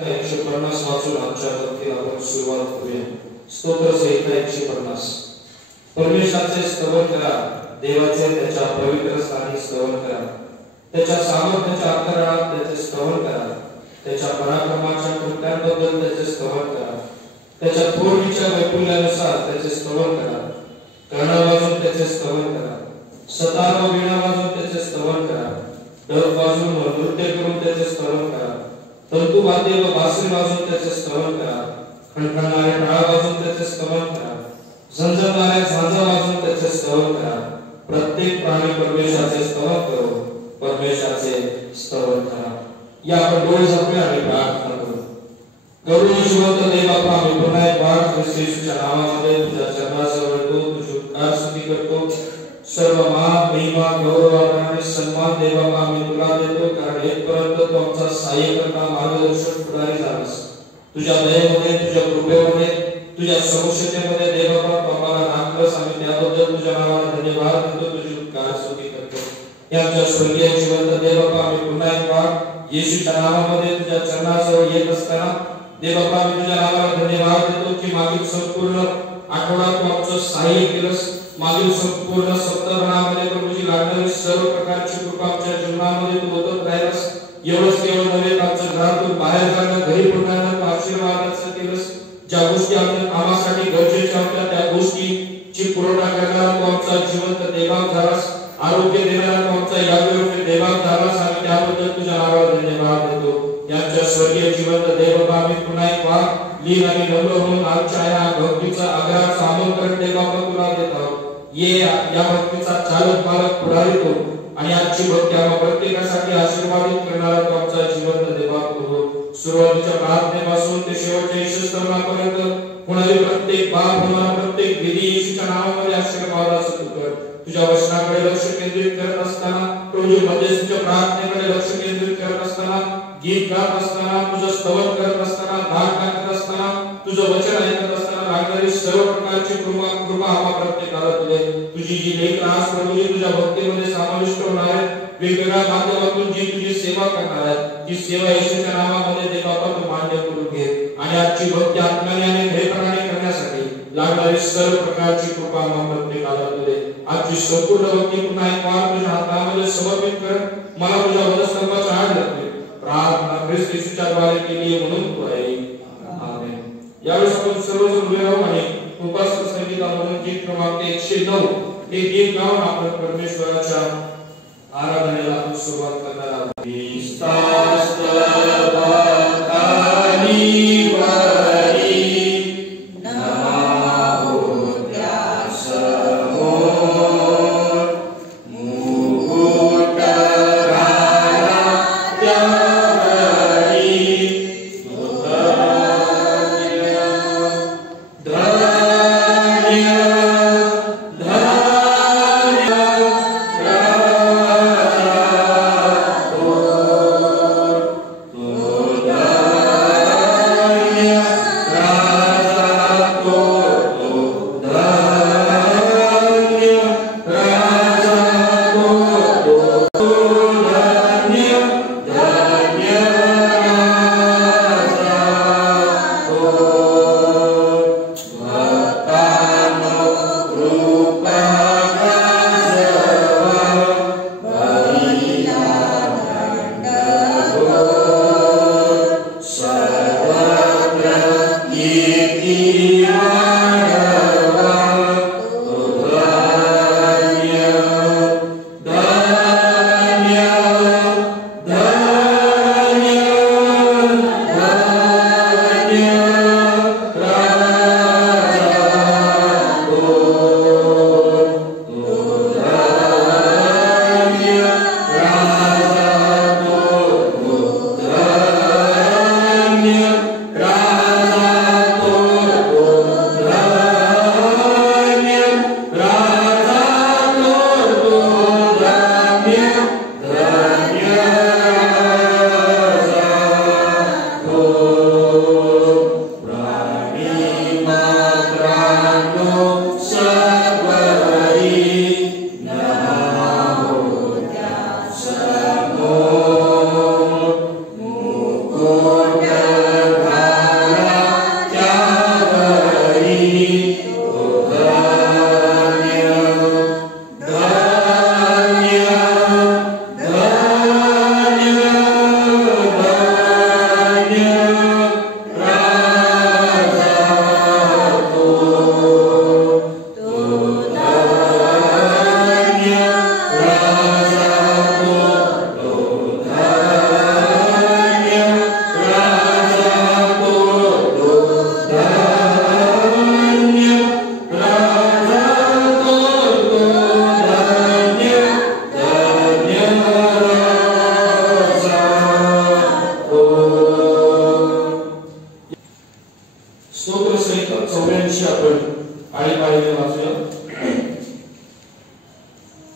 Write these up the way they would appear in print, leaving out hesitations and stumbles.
150 वाचून आजच्या भक्तीला आपण सुरुवात करूया. स्तोत्र संहिता 150. परमेश्वराचे स्तवन करा, देवाचे त्याच्या पवित्र स्थानी स्तवन करा. त्याच्या सामर्थ्याच्या अंतराळात त्याचे स्तवन करा. त्याच्या पराक्रमाच्या कृत्यांबद्दल त्याचे स्तवन करा. त्याच्या थोरवीच्या वैफल्यानुसार त्याचे स्तवन करा. कर्ण वाजून त्याचे स्तवन करा. सतार व वीणा वाजून त्याचे स्तवन करा. डफ वाजून व नृत्य करून त्याचे स्तवन करा. तंतु वाद्य व बासरी वाजून त्याचे स्तवन करा. खणखणणारे टाळ वाजून त्याचे स्तवन करा. झंझणाऱ्या झांजा वाजून त्याचे स्तवन करा. प्रत्येक प्राणी परमेश्वराचे स्तवन करो, परमेश्वराचे स्तवन करा. या आपण डोळे झाकूया आणि प्रार्थना करू. गौरव जिवंत देव बापा, आम्ही पुन्हा एक बार ख्रिस्त येशूच्या नावामध्ये तुझ्या चरणाजवळ येतो, तुझी उपकार स्तुती करतो. सर्व मान, महिमा, गौरव आणि सन्मान देव बापा आम्ही तुला देतो, कारण इथपर्यंत तू आमचा सहाय्यकर्ता, मार्गदर्शक, पुढारी झालास. तुझ्या दयेमध्ये, तुझ्या कृपेमध्ये, तुझ्या समक्षतेमध्ये देव बापा आम्हाला राखलंस. आम्ही त्याबद्दल तुझ्या नावाला धन्यवाद देतो, तुझी उपकार स्तुती करतो. याच्या स्वर्गीय जिवंत देव बापा आम्ही पुन्हा एक बार येशूच्या नावामध्ये तुझ्या चरणाजवळ येत असताना देव बापा आम्ही तुझ्या नावाला धन्यवाद देतो की मागील संपूर्ण आठवडा तू आमचं सहाय्य केलंस. मागील संपूर्ण सप्ताहामध्ये प्रभूजी लागणारी सर्व प्रकारची कृपा आमच्या जीवनामध्ये तू होत राहिलास. एवढंच केवळ नव्हे, आमच्या घरातून बाहेर जाणं, घरी पुन्हा तू आशीर्वादाचं केलंस. ज्या गोष्टी आम्हासाठी गरजेच्या होत्या त्या गोष्टीची पुरवठा करणारा तू आमचा जिवंत देवाक झालास. आरोग्य देणारा तू आमचा याज्ञवल्क्य देवाक झालास. आम्ही त्याबद्दल तुझ्या नावाला धन्यवाद देतो. यांच्या स्वर्गीय जिवंत देव आम्ही पुन्हा एक वार लीन आणि नम्र होऊन आजच्या या भक्तीचा आग्रहाचं आमंत्रण देव बाबा तुला देत आहोत. ये या भक्तीचा चालक, मालक, पुढारी तो आणि आजची भक्ती आम्हा प्रत्येकासाठी आशीर्वादित करणारा तो आमचा जिवंत देव हो. सुरुवातीच्या प्रार्थनेपासून ते शेवटच्या यशस्वीपणापर्यंत होणारी प्रत्येक बाब, होणारा प्रत्येक विधी येशूच्या नावामध्ये आशीर्वादाचं तू कर. तुझ्या वचनाकडे लक्ष केंद्रित करत असताना, प्रभू मध्यस्थीच्या प्रार्थनेकडे लक्ष केंद्रित करत असताना, गीत गात असताना, तुझं स्तवन करत असताना, दान टाकत असताना, तुझं वचन ऐकत असताना लागणारी सर्व प्रकारची कृपा आम्हा प्रत्येकाला तुझे. तुझी जी लेकरं आज प्रभूजी तुझ्या भक्तीमध्ये समाविष्ट होणार आहेत, वेगवेगळ्या माध्यमातून जी तुझी सेवा करणार आहेत, ती सेवा येशूच्या नावामध्ये देव बापा तू मान्य करून घे. आणि आजची भक्ती आत्म्याने आणि धैर्यपणाने करण्यासाठी लागणारी सर्व प्रकारची कृपा आम्हा प्रत्येकाला तुझे. आजची संपूर्ण भक्ती पुन्हा एक वार तुझ्या हातामध्ये समर्पित कर. मला तुझ्या वधस्तंभाच्या आड लागते. प्रार्थना ख्रिस्त येशूच्या द्वारे केली म्हणून तू आहे. आमेन. यावेळेस आपण सर्वजण उभे राहू आणि उपासना संगीतामधून गीत क्रमांक 109 हे गीत गाऊन आपण परमेश्वराच्या आराधनेला आपण सुरुवात करणार आहोत.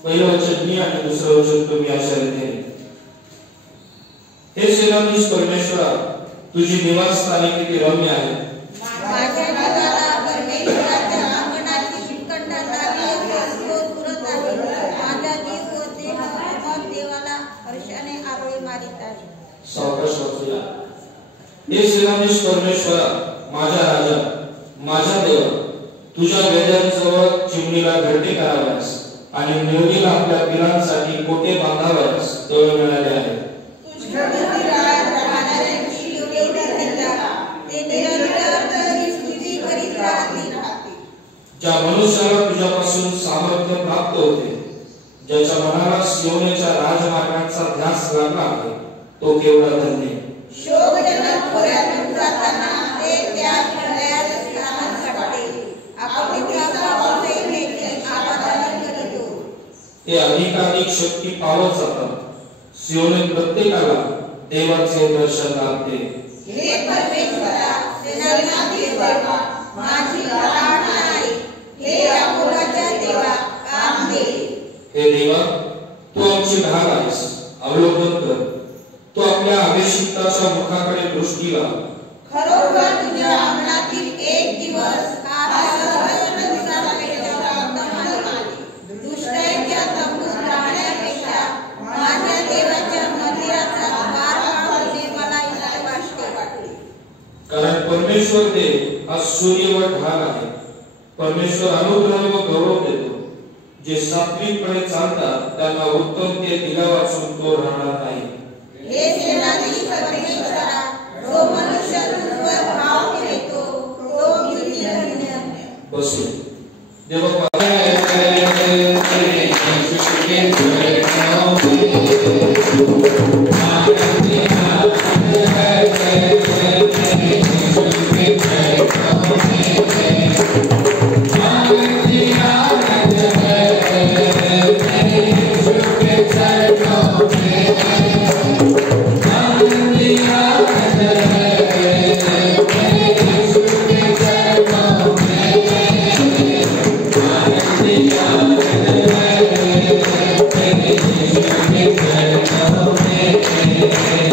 पहिलं वचन मी आणि दुसरं वचन तुम्ही अशा रीतीने. हे सेनाधीश परमेश्वरा, तुझी निवासस्थाने किती रम्य आहे. माझ्या जीवाला परमेश्वराच्या अंगणाची कंठादारी सुरत आहे. माझा जीव व देह अमर देवाला हर्षाने आरोळी मारित आहे. सावकाश वाचूया. हे सेनाधीश परमेश्वरा, माझ्या राजा, माझ्या देवा, तुझ्या वेद्यांजवळ चिमणीला घरटे कराव्यास आणि निवडीला आपल्या पिलांसाठी कोटे बांधाव्यास तळ मिळाले आहे. ज्या मनुष्याला तुझ्यापासून सामर्थ्य प्राप्त होते, ज्याच्या मनाला सियोनेच्या राजमार्गांचा ध्यास लागला आहे, तो केवढा धन्य. शोभजनक खोऱ्यातून जाताना ते त्या हृदयात स्थान करते. आपण त्याचा वापरण्याची आवाजाने करीतो. ते अधिकाधिक शक्ती पावत जातात. सियोने प्रत्येकाला देवाचे दर्शन लागते. हे परमेश्वरा, सेनाधीश देवा, माझी प्रार्थना आहे. हे याकोबाच्या देवा, काम दे. हे देवा, तू आमची ढाल आहेस, अवलोकन कर. तू आपल्या अभिषिक्ताच्या मुखाकडे दृष्टी लाव. खरोखर तुझ्या अंगणातील एक दिवस हा सर्वसंसारापेक्षा उत्तम आहे. दुष्टांच्या तंबूत राहण्यापेक्षा माझ्या देवाच्या मंदिराचा द्वार पाहणे मला इष्ट वाटते. कारण परमेश्वर देव हा सूर्य व ढाल आहे. परमेश्वर अनुग्रह व गौरव देतो. जे सात्विकपणे चालतात त्यांना उत्तम ते दिला वाचून तो राहणार नाही. हे सेनाधीश परमेश्वरा, जो मनुष्य तुझवर भाव ठेवतो तो किती धन्य. बसू. देवा Amen.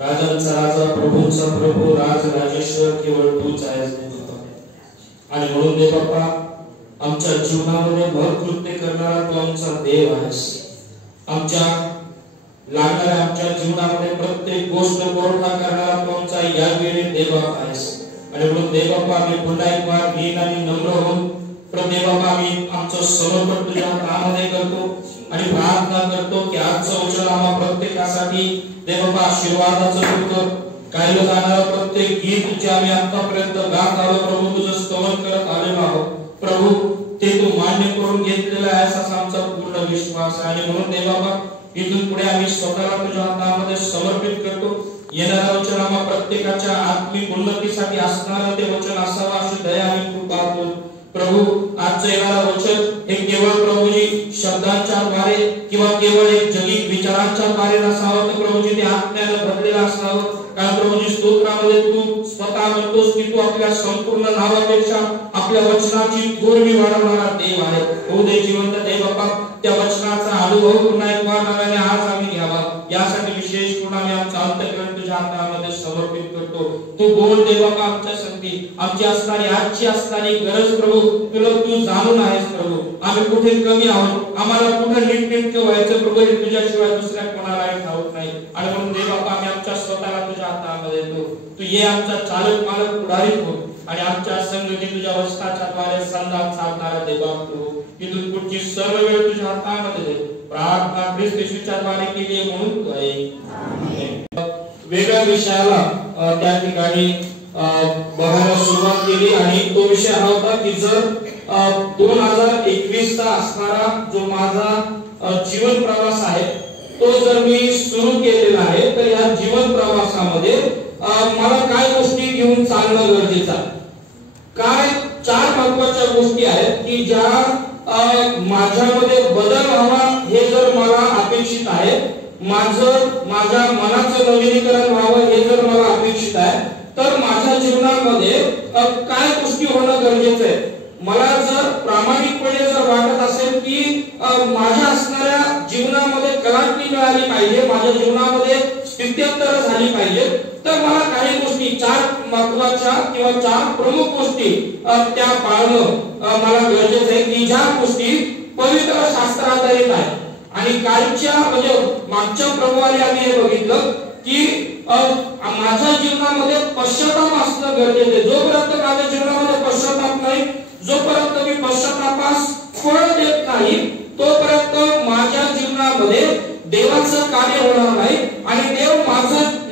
राजांचा राजा प्रभूंचा प्रभू राज राजेश्वर केवळ तूच आहेस देव. आणि म्हणून देव बाप्पा आमच्या जीवनामध्ये महत्कृत्य करणारा तू आमचा देव आहेस. आमच्या लागणाऱ्या आमच्या जीवनामध्ये प्रत्येक गोष्ट पुरवठा करणारा तू आमचा यावेळी देव बाप्पा आहेस. आणि म्हणून देव बाप्पा आम्ही पुन्हा एक वार हीन आणि नम्र होऊन देव बाप्पा आम्ही आमचं समर्पण तुझ्या हातामध्ये करतो आणि प्रार्थना करतो की आजचं वचन आम्हा प्रत्येकासाठी देव बाप्पा आशीर्वादाचं होतं. गायलं जाणारं प्रत्येक गीत जे आम्ही आतापर्यंत गात आलो प्रभू तुझं स्तवन करत आलेलो आहोत प्रभू ते तू मान्य करून घेतलेलं आहेस असा आमचा पूर्ण विश्वास आहे. आणि म्हणून देव बाप्पा इथून पुढे आम्ही स्वतःला तुझ्या हातामध्ये समर्पित करतो. येणारं वचन आम्हा प्रत्येकाच्या आत्मिक उन्नतीसाठी असणारं ते वचन असावं अशी दया आणि कृपा करून प्रभू आजचं येणारं वचन हे केवळ प्रभूजी शब्दांच्या द्वारे किंवा केवळ एक जगिक विचारांच्या द्वारे नसावं तर प्रभूजी ते आत्म्यानं भरलेलं असावं. कारण प्रभूजी स्तोत्रामध्ये तू स्वतः म्हणतोस की तू आपल्या संपूर्ण नावापेक्षा आपल्या वचनाची थोरवी वाढवणारा देव आहे. हो दे जिवंत देव बाप्पा त्या वचनाचा अनुभव पुन्हा एक वार नव्याने आज आम्ही घ्यावा यासाठी विशेष करून आम्ही आमचं अंतःकरण तुझ्या हातामध्ये समर्पित करतो. तू बोल देव बाप्पा आमच्या संगती आमची असणारी आजची असणारी गरज प्रभू तुला तू जाणून आहेस प्रभू. आम्ही कुठे कमी आहोत आम्हाला कुठे नीटनेटकं व्हायचं प्रभू हे तुझ्याशिवाय दुसऱ्या कोणालाही ठाऊक नाही. आणि म्हणून देव बाप्पा आम्ही आमच्या स्वतःला तुझ्या हातामध्ये देतो. तू ये आमचा चालक मालक पुढारी हो आणि आमच्या संगती तुझ्या वचनाच्या द्वारे संधान साधणारा देव बाप्पा इथून पुढची सर्व वेळ तुझ्या हातामध्ये दे. प्रार्थना ख्रिस्त येशूच्या द्वारे केली आहे म्हणून तू आहे. वेगळ्या विषयाला त्या ठिकाणी बघायला सुरुवात केली आणि तो विषय हा होता की जर 2021 चा असणारा जो माझा जीवन प्रवास आहे तो जर मी सुरू केलेला आहे तर या जीवन प्रवासामध्ये मला काय गोष्टी घेऊन चालणं गरजेचं आहे. काय 4 महत्त्वाच्या गोष्टी आहेत की ज्या माझ्यामध्ये बदल व्हावा हे जर मला अपेक्षित आहे. माझ्या मनाचं नवीनीकरण व्हावं हे जर मला अपेक्षित आहे तर माझ्या जीवनामध्ये काय गोष्टी होणं गरजेचं आहे. मला जर प्रामाणिकपणे जर वाटत असेल की माझ्या असणाऱ्या जीवनामध्ये कलाटणी मिळाली पाहिजे माझ्या जीवनामध्ये स्थित्यंतर झाली पाहिजे तर मला काही गोष्टी 4 महत्त्वाच्या किंवा 4 प्रमुख गोष्टी त्या पाळणं मला गरजेचं आहे की ज्या गोष्टी पवित्र शास्त्र आधारित आहेत. आणि कालच्या म्हणजे मागच्या प्रभुवाने आम्ही हे बघितलं की माझ्या जीवनामध्ये पश्चाताप असणं गरजेचं आहे. जोपर्यंत माझ्या जीवनामध्ये पश्चाताप नाही जोपर्यंत मी पश्चातापास फळ देत नाही तोपर्यंत माझ्या जीवनामध्ये देवाचं कार्य होणार नाही आणि देव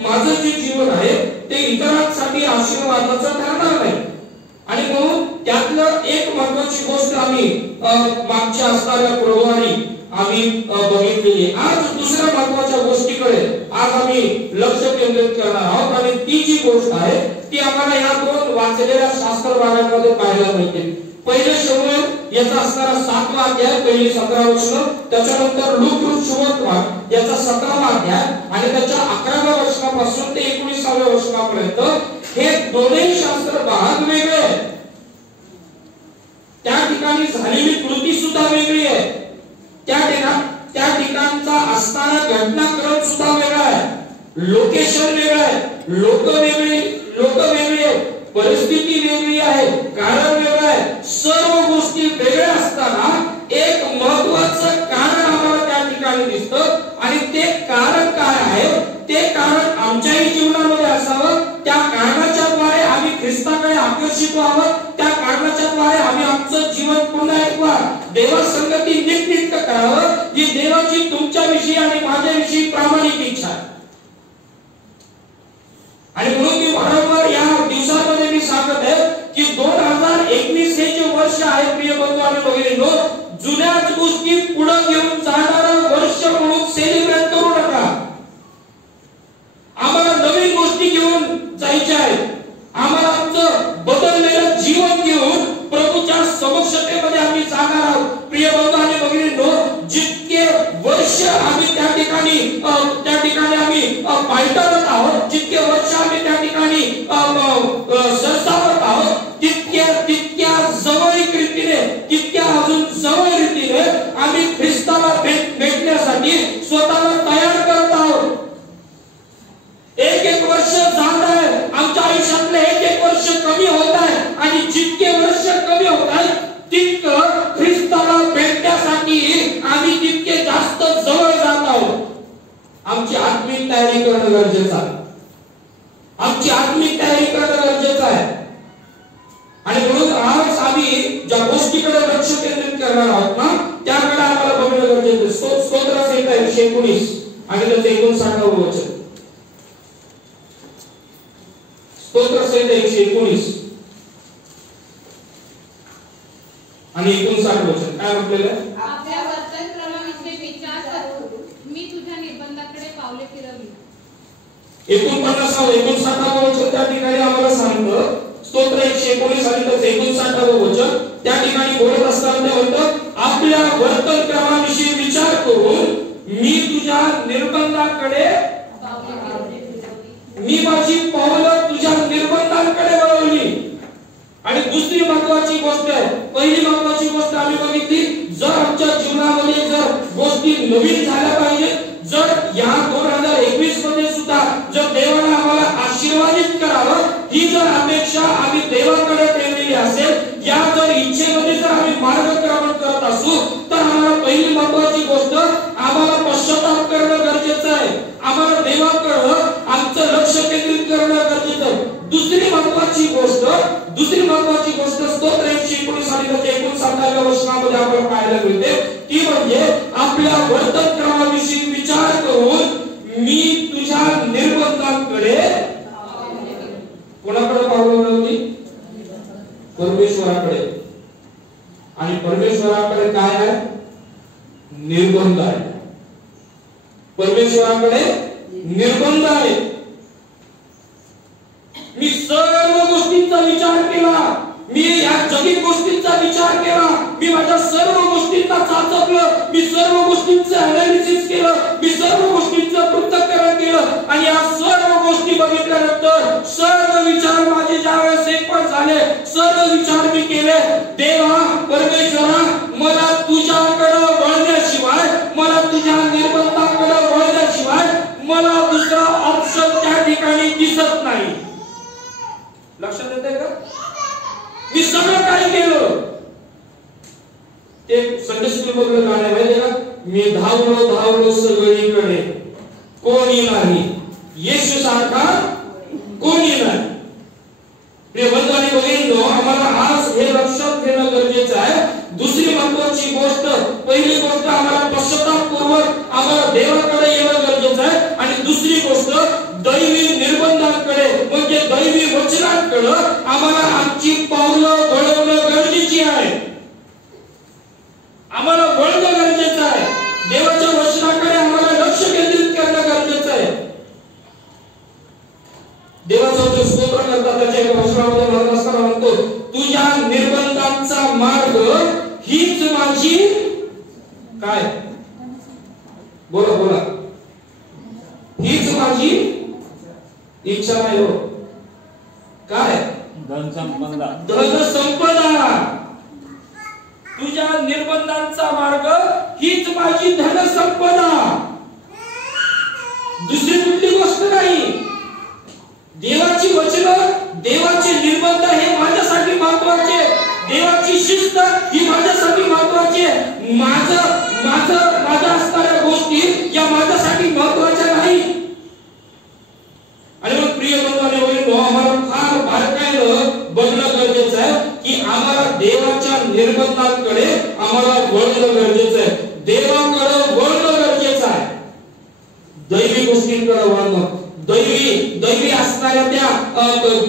माझं जे जीवन आहे ते इतरांसाठी आशीर्वादाचं ठरणार नाही. आणि म्हणून त्यातलं एक महत्त्वाची गोष्ट आम्ही मागच्या असणाऱ्या प्रभावी आम्ही बघितलेली. आज दुसऱ्या महत्त्वाच्या गोष्टीकडे आज आम्ही लक्ष केंद्रित करणार आहोत आणि ती जी गोष्ट आहे ती आम्हाला या दोन वाचलेल्या शास्त्र भागांमध्ये पाहायला मिळते. पहिले शमूएल याचा असणारा 7वा अध्याय पहिली 17 वचन, त्याच्यानंतर लूक शुभवर्तमान याचा 17वा अध्याय आणि त्याच्या 11व्या वचनापासून ते 19व्या वचनापर्यंत हे दोन्ही शास्त्र भाग वेगळे आहेत. त्या ठिकाणी झालेली कृती सुद्धा वेगळी आहे. त्या ठिकाणचा असणारा घटनाक्रम सुद्धा वेगळा आहे. लोकेशन वेगळं आहे, लोक वेगळी आहे, परिस्थिती वेगळी आहे, कारण वेगळं आहे. सर्व गोष्टी वेगळ्या असताना एक महत्त्वाचं कारण आम्हाला त्या ठिकाणी दिसतं आणि ते कारण काय आहे? ते कारण आमच्याही जीवनामध्ये असावं. त्या कारणाच्या द्वारे आम्ही ख्रिस्ताकडे आकर्षित व्हावं. त्या कारणाच्या द्वारे आम्ही आमचं जीवन पुन्हा एकदा देवासंगती नीटनेटकं करावं, ही देवाची तुमच्याविषयी आणि माझ्याविषयी प्रामाणिक इच्छा आहे. आणि म्हणून मी वारंवार या दिवसांमध्ये मी सांगत आहे की 2021 हे जे वर्ष आहे प्रिय बंधू आणि भगिनींनो, जुन्याच गोष्टी पुढे घेऊन जाणारं वर्ष म्हणून सेलिब्रेट करू नका. आम्हाला नवीन गोष्टी घेऊन जायच्या आहेत. आम्हाला आमचं बदललेलं जीवन घेऊन प्रभूच्या समक्षतेमध्ये आम्ही जाणार आहोत. प्रिय बंधू आणि भगिनींनो, जितके वर्ष आम्ही त्या ठिकाणी आम्ही पायटवत आहोत, जितके वर्ष आम्ही त्या ठिकाणी सरसावत आहोत, तितक्या जवळीक रीतीने, तितक्या अजून जवळ रीतीने आम्ही ख्रिस्ताला भेटण्यासाठी स्वतःला तयार करत आहोत. एक वर्ष जात आहे, आमच्या आयुष्यातले एक वर्ष कमी होत आहे आणि जितके वर्ष कमी होत आहे तितकं ख्रिस्ताला भेटण्यासाठी आम्ही तितके जास्त जवळ जात आहोत. आमची आत्मिक तयारी करणं गरजेचं आहे. आमची आत्मिक तयारी करणं गरजेचं आहे. आणि म्हणून आज आम्ही ज्या गोष्टीकडे लक्ष केंद्रित करणार आहोत ना, त्याकडे आम्हाला बघणं गरजेचं आहे. स्तोत्रसंहिता 119 आणि त्याचं 59वं वचन. स्तोत्रसंहिता 119 आणि 59 वचन काय म्हटलेलं आहे? आपल्या वर्तन क्रमाविषयी विचार करून मी तुझ्या निर्बंधाकडे पावले फिरवली. 59 वचन त्या ठिकाणी आम्हाला सांगतं. स्तोत्र 119 आणि त्याचं 59वं वचन त्या ठिकाणी बोलत असताना ते म्हणतं, आपल्या वर्तन क्रमाविषयी विचार करून मी तुझ्या निर्बंधाकडे मी माझी पावलं तुझ्या निर्बंधांकडे वळवली. आणि दुसरी महत्त्वाची गोष्ट आहे, पहिली महत्त्वाची गोष्ट आम्ही बघितली, जर आमच्या जीवनामध्ये जर गोष्टी नवीन झाल्या पाहिजे, जर या 2021 मध्ये सुद्धा जर देवाने आम्हाला आशीर्वादित करावं ही जर अपेक्षा आम्ही देवाकडे ठेवलेली असेल, या जर इच्छेमध्ये जर आम्ही मार्गक्रमण करत असू, तर आम्हाला पहिली महत्त्वाची गोष्ट आम्हाला पश्चाताप करणं गरजेचं आहे. आम्हाला देवाकडे आमचं लक्ष केंद्रित करणं गरजेचं आहे. दुसरी महत्त्वाची गोष्ट स्तोत्र 119 आणि त्याच्या 59व्या वचनामध्ये आपल्याला पाहायला मिळते, ती म्हणजे आपल्या वर्तन क्रमाविषयी विचार करून मी तुझ्या निर्बंधांकडे कोणाकडे पावलं वळवली? परमेश्वराकडे. आणि परमेश्वराकडे काय आहे? निर्बंध आहे. परमेश्वराकडे निर्बंध आहे. मी सर्व गोष्टींचा विचार केला, मी या जगतिक गोष्टींचा विचार केला, मी माझ्या सर्व गोष्टींना चाचपलं, मी सर्व गोष्टींचं अनालिसिस केलं, मी सर्व गोष्टींचं पृथक्करण केलं आणि या सर्व गोष्टी बघितल्यानंतर सर्व विचार माझे ज्यावेळेस एकपट झाले, सर्व विचार मी केले, देवा परमेश्वरा मला तुझ्याकडे वळण्याशिवाय, मला तुझ्या निर्बंधाकडे वळण्याशिवाय मला दुसरा ऑप्शन त्या ठिकाणी दिसत नाही. लक्षात येतंय का? मी सगळं काय केलं ते संडे स्कूल मधलं गाणं माहिती का? मी धावलो सगळीकडे, कोणी नाही येशू सारखा कोणी नाही. प्रिय बंधू आणि भगिनींनो, आम्हाला आज हे लक्षात घेणं गरजेचं आहे. दुसरी महत्वाची गोष्ट, पहिली गोष्ट आम्हाला पश्चातापपूर्वक आम्हाला देवाकडे येणं गरजेचं आहे, आणि दुसरी गोष्ट दैवी निर्बंधांकडे म्हणजे दैवी वचनांकडे आम्हाला आमची पावलं वळवणं गरजेची आहे. आम्हाला वळणं गरजेचं आहे. देवाच्या वचनाकडे आम्हाला लक्ष केंद्रित करणं गरजेचं आहे. देवाचा जो स्तोत्र करतात त्याच्या एका वचनामध्ये म्हणत असताना म्हणतो, तुझ्या निर्बंधांचा मार्ग हीच माझी काय, बोला बोला, हीच माझी इच्छा नाही हो, काय, धन संपदा. तुझ्या निर्बंधांचा मार्ग हीच माझी धन संपदा. दुसरी कुठली गोष्ट नाही. देवाची वचनं, देवाचे निर्बंध हे माझ्यासाठी महत्वाचे. देवाची शिस्त ही माझ्यासाठी महत्वाची आहे. माझ्या असणाऱ्या गोष्टी या माझ्यासाठी महत्वाच्या नाही. आणि मग प्रिय बंधूंनो वडील, आम्हाला फार बारकाईनं बघणं गरजेचं आहे की आम्हाला देवाच्या निर्बंधांकडे आम्हाला वळणं गरजेचं आहे. देवाकडे वळणं गरजेचं आहे. दैवी गोष्टींकडे वळणं, दैवी असणाऱ्या त्या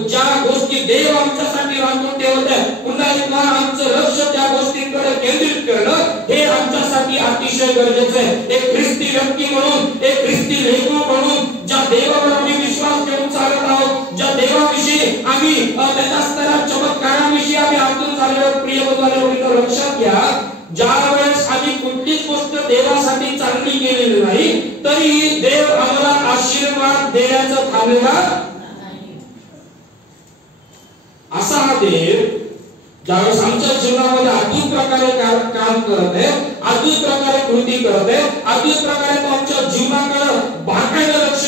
ज्या गोष्टी देव आमच्यासाठी राखून ठेवत आहे, पुन्हा एकदा आमचं लक्ष त्या गोष्टींकडे केंद्रित करणं हे आमच्यासाठी अतिशय गरजेचं आहे. एक ख्रिस्ती व्यक्ती म्हणून, एक ख्रिस्ती लेकरू म्हणून ज्या देवावर आम्ही विश्वास ठेवून चालत आहोत, ज्या देवाविषयी आम्ही त्याच्या असणाऱ्या चमत्कारांविषयी आम्ही आतून झालेलो, प्रिय बंधूंनो लक्षात घ्या, ज्या वेळेस आम्ही कुठलीच गोष्ट देवासाठी चांगली केलेली नाही तरी देव आम्हाला आशीर्वाद देण्याचं थांबलेला असा हा देव ज्यावेळेस आमच्या जीवनामध्ये अद्भुत प्रकारे काम करत आहे, अद्भुत प्रकारे कृती करत आहे, अद्भुत प्रकारे तो आमच्या जीवनाकडे बारकाईनं लक्ष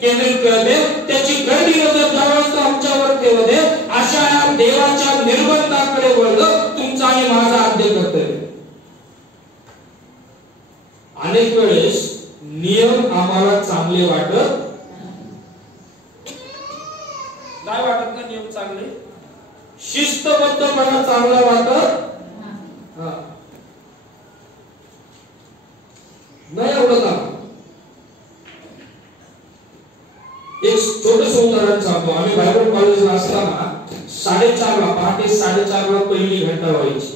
केंद्रित करत आहे, त्याची गळती नजर ज्यावेळेस तो आमच्यावर ठेवत आहे, अशा या देवाच्या निर्बंधाकडे वळणं तुमचा आणि माझा आद्य कर्तव्य. अनेक वेळेस नियम आम्हाला चांगले वाटत नाही, वाटत ना नियम चांगले, शिस्तबद्धपणा चांगला वाटत नाही आवडत. एक छोटस उदाहरण सांगतो. आम्ही बायबल कॉलेजला असताना 4:30 पहाटे 4:30 पहिली घंटा व्हायची.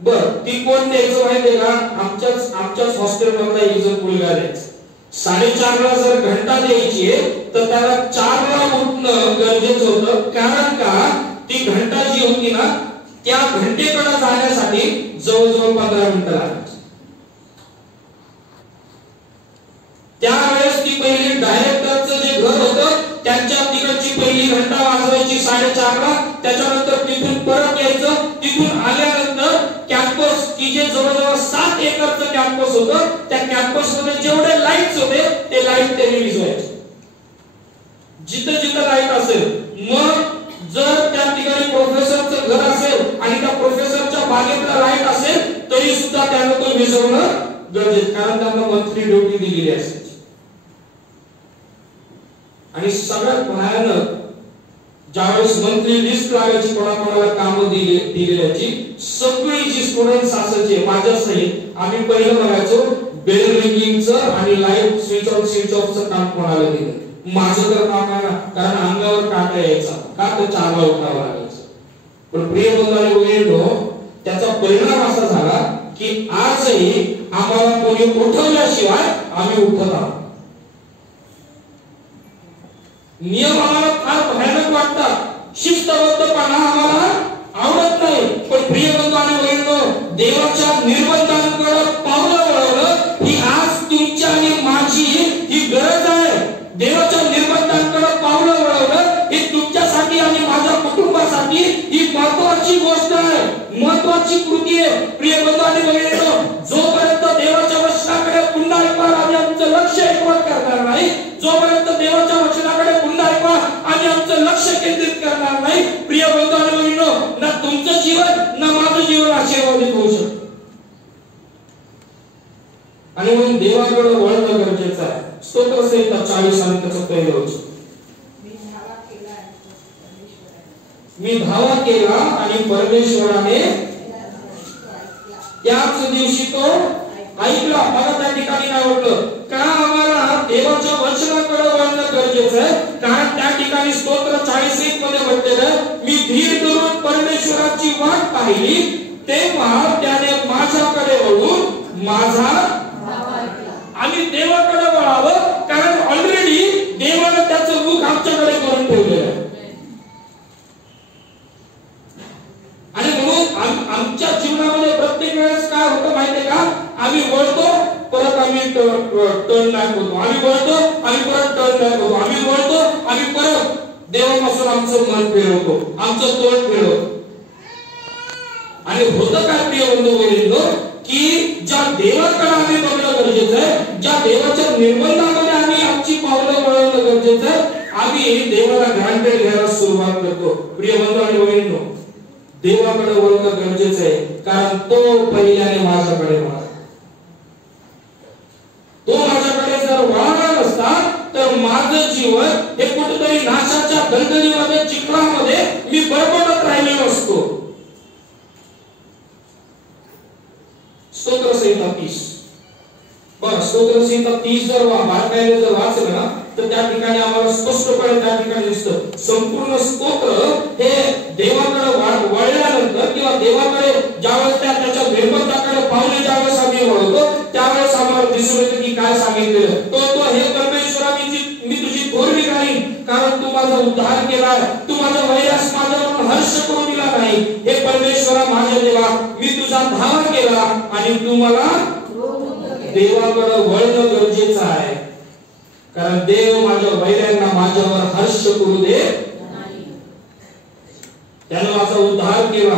बर, ती कोण द्यायचं माहितीये का? आमच्याच हॉस्टेल मधला एक जण मुलगा द्यायचा. 4:30 जर घंटा द्यायची तर त्याला 4 उठणं गरजेचं होतं. कारण का, ती घंटा जी होती ना, त्या घंटेकडे जाण्यासाठी जवळजवळ 15 मिनिटं लागायची. त्यावेळेस ती पहिली डायरेक्टरचं जे घर होतं त्यांच्या तिकडची पहिली घंटा वाजवायची 4:30. त्याच्यानंतर तिथून परत यायचं. तिथून आल्यानंतर कॅम्पस की जे जवळजवळ 7 एकरचं कॅम्पस होतं, त्या कॅम्पस मध्ये जेवढे लाईट्स होते ते लाईट ते रिलीज व्हायचे. जिथं जिथं लाईट असेल, मग जर त्या ठिकाणी प्रोफेसरचं घर असेल आणि त्या प्रोफेसरच्या बागेतला लाईट असेल तरी सुद्धा त्यांना तो विझवणं गरजेचं, कारण त्यांना मंथली ड्युटी दिलेली असेल. आणि सगळ्यात भयानक, ज्यावेळेस मंथली लिस्ट लागायची कोणाकोणाला कामं दिलेल्याची, सगळी जी स्टुडंट्स असायचे माझ्या सहित, आम्ही पहिलं बघायचो बेल रिंगिंगचं आणि लाईट स्विच ऑन स्विच ऑफचं काम कोणाला दिलं. माझं तर काम आहे ना, कारण अंगावर काटा यायचा, का तर 4ला उठावं लागायचं. पण प्रिय बंधूंनो, त्याचा परिणाम असा झाला की आजही आम्हाला कोणी उठवल्याशिवाय आम्ही उठत आहोत. नियम आम्हाला फार भयानक वाटतात, शिस्तबद्धपणा आम्हाला आवडत नाही. पण प्रिय बंधू आणि बहिणींनो, देवाच्या निर्बंधांकडे पावलं वळवणं ही आज तुमच्या आणि माझी ही गरज आहे. देवाच्या निर्बंधांकडे पावलं वळवणं ही तुमच्यासाठी आणि माझ्या कुटुंबासाठी ही महत्वाची गोष्ट आहे, महत्वाची कृती आहे. प्रिय बंधू आणि बहिणींनो, जोपर्यंत देवाच्या वचनाकडे पुन्हा एकवार आम्ही आमचं लक्ष एकवट करणार नाही, जोपर्यंत देवाच्या वचनाकडे पुन्हा एकवार आम्ही आमचं लक्ष केंद्रित करणार नाही, प्रिय बंधू आणि बहिणींनो, ना तुमचं जीवन ना माझं जीवन आशीर्वादित होऊ शकतं. आणि म्हणून देवाकडे वळणं गरजेचं आहे. स्तोत्र संहिता 40 आणि त्याचं पहिलं वचन, मी धावा केला आणि परमेश्वराने त्याच दिवशी तो ऐकला. मला त्या ठिकाणी काय वाटलं का आम्हाला देवाच्या वचनाकडे वळणं गरजेचं आहे. कारण त्या ठिकाणी स्तोत्र 41 मध्ये म्हटलेलं मी धीर धरून परमेश्वराची वाट पाहिली तेव्हा त्याने माझ्याकडे वळून माझा आम्ही देवाकडे वळावं. कारण ऑलरेडी देवाने त्याचं मुख आमच्याकडे करून ठेवलेलं आहे. आणि म्हणून आमच्या जीवनामध्ये प्रत्येक वेळेस काय होतं माहितीये का, आम्ही वळतो परत आम्ही टर्न बॅक होतो, आम्ही वळतो आम्ही परत टर्न बॅक होतो, आम्ही वळतो आम्ही परत देवापासून आमचं मन फिरवतो, आमचं तोंड फिरवतो. आणि होतं काय प्रिय बंधू भगिनींनो की ज्या देवाकडे आम्ही बघणं गरजेचं आहे, ज्या देवाच्या निर्बंधामध्ये आम्ही आमची पावलं वळवणं गरजेचं आहे, आम्ही देवाला ग्रँटेड घ्यायला सुरुवात करतो. प्रिय बंधू आणि भगिनींनो देवाकडे वळणं गरजेचं आहे. कारण तो पहिल्याने माझ्याकडे वळला. तो माझ्याकडे जर वळला नसता तर माझं जीवन हे कुठेतरी नाशाच्या दलदलीमध्ये चिखलामध्ये मी बडबडत राहिलेलो असतो. स्तोत्र संहिता 30 बरं स्तोत्र संहिता 30 जर बारकाईने जर वाचलं ना तर त्या ठिकाणी आम्हाला स्पष्टपणे त्या ठिकाणी दिसतं संपूर्ण स्तोत्र हे देवाकडे वळल्यानंतर किंवा देवाकडे ज्यावेळेस त्याच्या निर्बंधाकडे पावले ज्यावेळेस आम्ही वळतो त्यावेळेस आम्हाला दिसून येतं की काय सांगितलेलं. तो हे परमेश्वरा मी तुझी थोरवी करीन कारण तू माझा उद्धार केलाय, तू माझा वैरास माझ्यावर हर्ष करू दिला नाही. हे परमेश्वरा माझ्या देवा मी तुझा धावा केला आणि तू मला देवाकडे वळणं गरजेचं आहे. कारण देव माझ्या वैऱ्यांना माझ्यावर हर्ष करू दे, त्याने माझा उद्धार केला.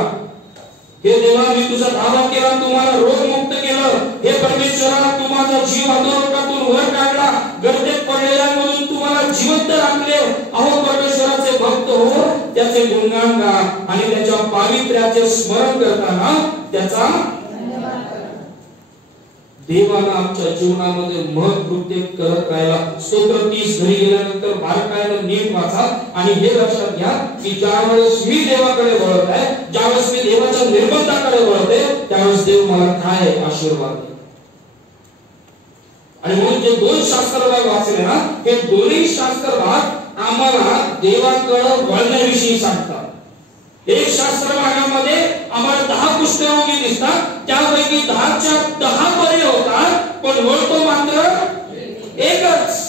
हे देवा मी तुझा धावा केला, तू मला रोगमुक्त केलं. हे परमेश्वरा तू माझा जीव अधोलोकातून वर काढला, गर्दीत पडलेल्यांमधून तू मला जिवंत राखले. अहो परमेश्वराचे भक्त हो त्याचे गुणगान गा आणि त्याच्या पावित्र्याचे स्मरण करताना त्याचा देवाला आमच्या जीवनामध्ये महत्कृत्य करत राहिला. स्तोत्र 30 घरी गेल्यानंतर बारकाईने नीट वाचा आणि हे लक्षात घ्या की ज्यावेळेस मी देवाकडे वळत आहे, ज्यावेळेस मी देवाच्या निर्बंधाकडे वळते त्यावेळेस देव मला काय आशीर्वाद देतो. आणि म्हणून जे दोन शास्त्र भाग वाचले ना हे दोन्ही शास्त्र भाग आम्हाला देवाकडे वळण्याविषयी सांगतात. एक शास्त्र भागामध्ये आम्हाला 10 कुष्ठरोगी दिसतात, त्यापैकी 10च्या 10 बरे होतात, पण वळतो मात्र एकच.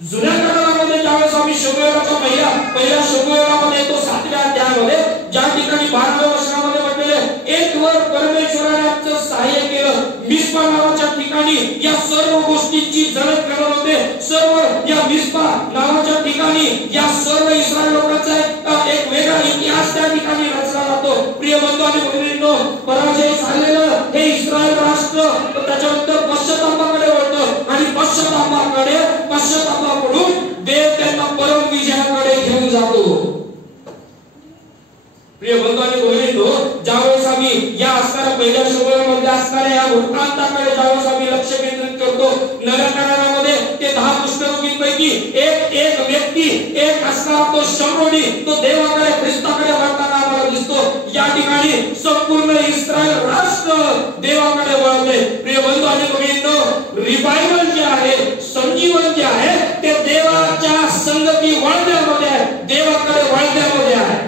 जुन्या करारामध्ये ज्यावेळेस आम्ही शमूएलाच्या पहिल्या शमूएलामध्ये तो 7व्या अध्यायामध्ये ज्या ठिकाणी 12व्या वचनामध्ये म्हटलेले एक वर परमेश्वराने आमचं सहाय्य केलं. मिस्पा नावाच्या ठिकाणी या सर्व गोष्टींची जलद करत होते. सर्व या मिस्पा नावाच्या ठिकाणी या सर्व इस्रायल लोकांचा एक वेगळा इतिहास त्या ठिकाणी रचला जातो. प्रिय बंधू आणि भगिनींनो पराजय झालेलं हे इस्रायल राष्ट्र त्याच्यानंतर पश्चातापाकडे वळतं आणि पश्चातापाकडून देव त्यांना परम विजयाकडे घेऊन जातो. प्रिय बंधू आणि भगिनींनो ज्यावेळेस आम्ही या असणाऱ्या पहिल्या शमूएलमध्ये असणाऱ्या या वृत्तांताकडे ज्यावेळेस आम्ही लक्ष केंद्रित करतो, नव्या करारामध्ये ते 10 कुष्ठरोगींपैकी एक व्यक्ती एक असणारा तो शमरोनी तो देवाकडे ख्रिस्ताकडे वळताना आम्हाला दिसतो. या ठिकाणी संपूर्ण इस्रायल राष्ट्र देवाकडे वळते. प्रिय बंधू आणि भगिनींनो रिवायवल जे आहे, संजीवन जे आहे ते देवाच्या संगती वळण्यामध्ये आहे, देवाकडे वळण्यामध्ये आहे.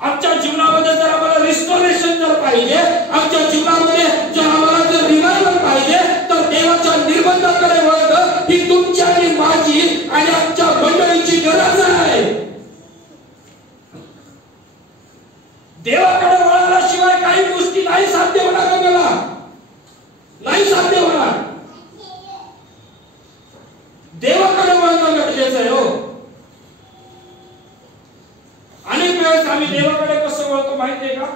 आमच्या जीवनामध्ये जर आम्हाला रिस्टोरेशन जर पाहिजे, आमच्या जीवनामध्ये जर आम्हाला जर रिवायवल पाहिजे तर देवाच्या निर्बंधाकडे वळणं ही तुमची आणि माझी आणि आमच्या मंडळीची गरज आहे. देवाकडे वळाल्याशिवाय काही गोष्टी नाही साध्य होणार, मला नाही साध्य होणार. देवाकडे वळणं गरजेचं आहे. हो अनेक वेळेस आम्ही देवाकडे कसं वळतो माहितीये का?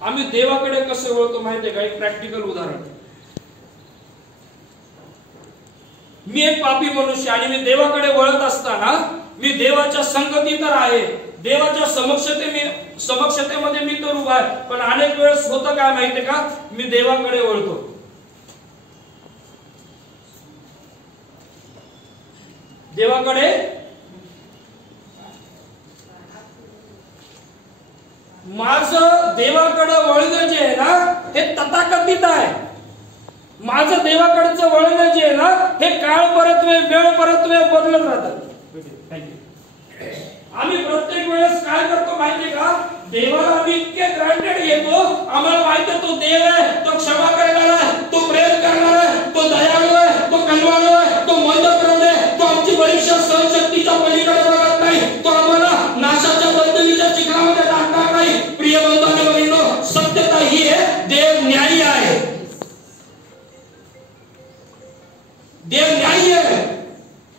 आम्ही देवाकडे कसे वळतो माहितीये का? एक प्रॅक्टिकल उदाहरण. मी एक पापी मनुष्य आणि मी देवाकडे वळत असताना मी देवाच्या संगती तर आहे, देवाच्या समक्षतेमध्ये मी तर उभा आहे, पण अनेक वेळेस होतं काय माहितीये का? मी देवाकडे वळतो. देवाकडे माझं देवाकडे वळणं जे आहे ना हे तथाकथित आहे. माझं देवाकडचं वळणं जे आहे ना हे काळ परत्वे वेळ परत्वे बदलत राहतात. आम्ही प्रत्येक वेळेस काय करतो माहितीये का, देवाला आम्ही इतके ग्रांटेड घेतो. आम्हाला माहिती तो देव आहे, तो क्षमा करणारा आहे, तो प्रेम करणारा आहे, तो दयाळू आहे, तो करुणाळू आहे, तो मंदप्रद आहे, तो आमची परीक्षा सहनशक्तीच्या पलीकडे बघत नाही, तो आम्हाला नाशाच्या बंदलीच्या चिखलामध्ये टाकणार नाही. प्रिय बंधू भगिनींनो, सत्यता ही आहे, देव न्यायी आहे. देव न्यायी आहे.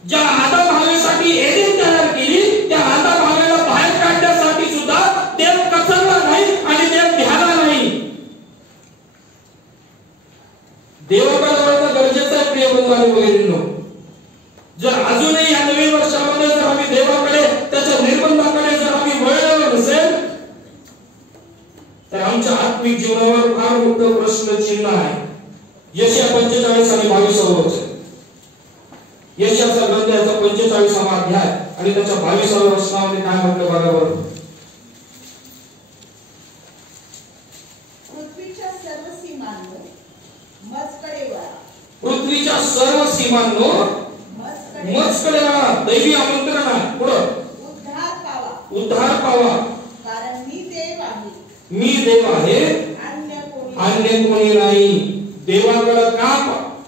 ज्या आदम हवेसाठी एडेन तयार केली, त्या आदम हवेला बाहेर काढण्यासाठी सुद्धा देव कचरला नाही आणि देव ध्याला नाही. देवाकडे वळणं गरजेचं आहे. प्रिय बंधू आणि भगिनींनो, जर अजूनही या नवीन वर्षामध्ये जर आम्ही देवाकडे त्याच्या निर्बंधाकडे जर आम्ही वळलो नसेल तर आमच्या आत्मिक जीवनावर फार मोठं प्रश्नचिन्ह आहे. यशया 45 आणि 22 वचन. यशाचा ग्रंथ याचा 45वा अध्याय आणि त्याच्या 22व्या वचनामध्ये काय म्हटलं बघा बरं. पृथ्वीच्या सर्व सीमांनो मजकडे वळा. पृथ्वीच्या सर्व सीमांनो मजकडे वळा. दैवी आमंत्रण आहे. पुढं उद्धार पावा. उद्धार पावा. कारण मी देव आहे. मी देव आहे, अन्य कोणी नाही. देवाकडे का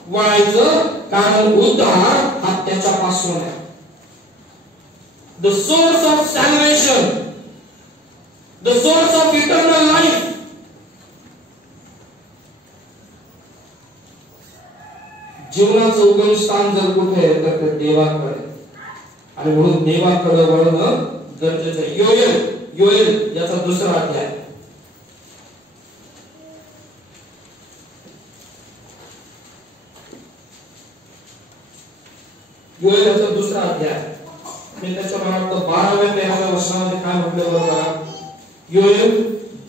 वळायचं? कारण उद्धार हा त्याच्यापासून आहे. The source of salvation, the source of eternal life. जीवनाचं उगमस्थान जर कुठे आहे तर ते देवाकडे, आणि म्हणून देवाकडे वळणं गरजेचं आहे. योएल याचा 2रा अध्याय. योएल याचा 2रा अध्याय मी त्याच्या मला 12व्या-13व्या वचनामध्ये काय म्हटलं बघा. योएल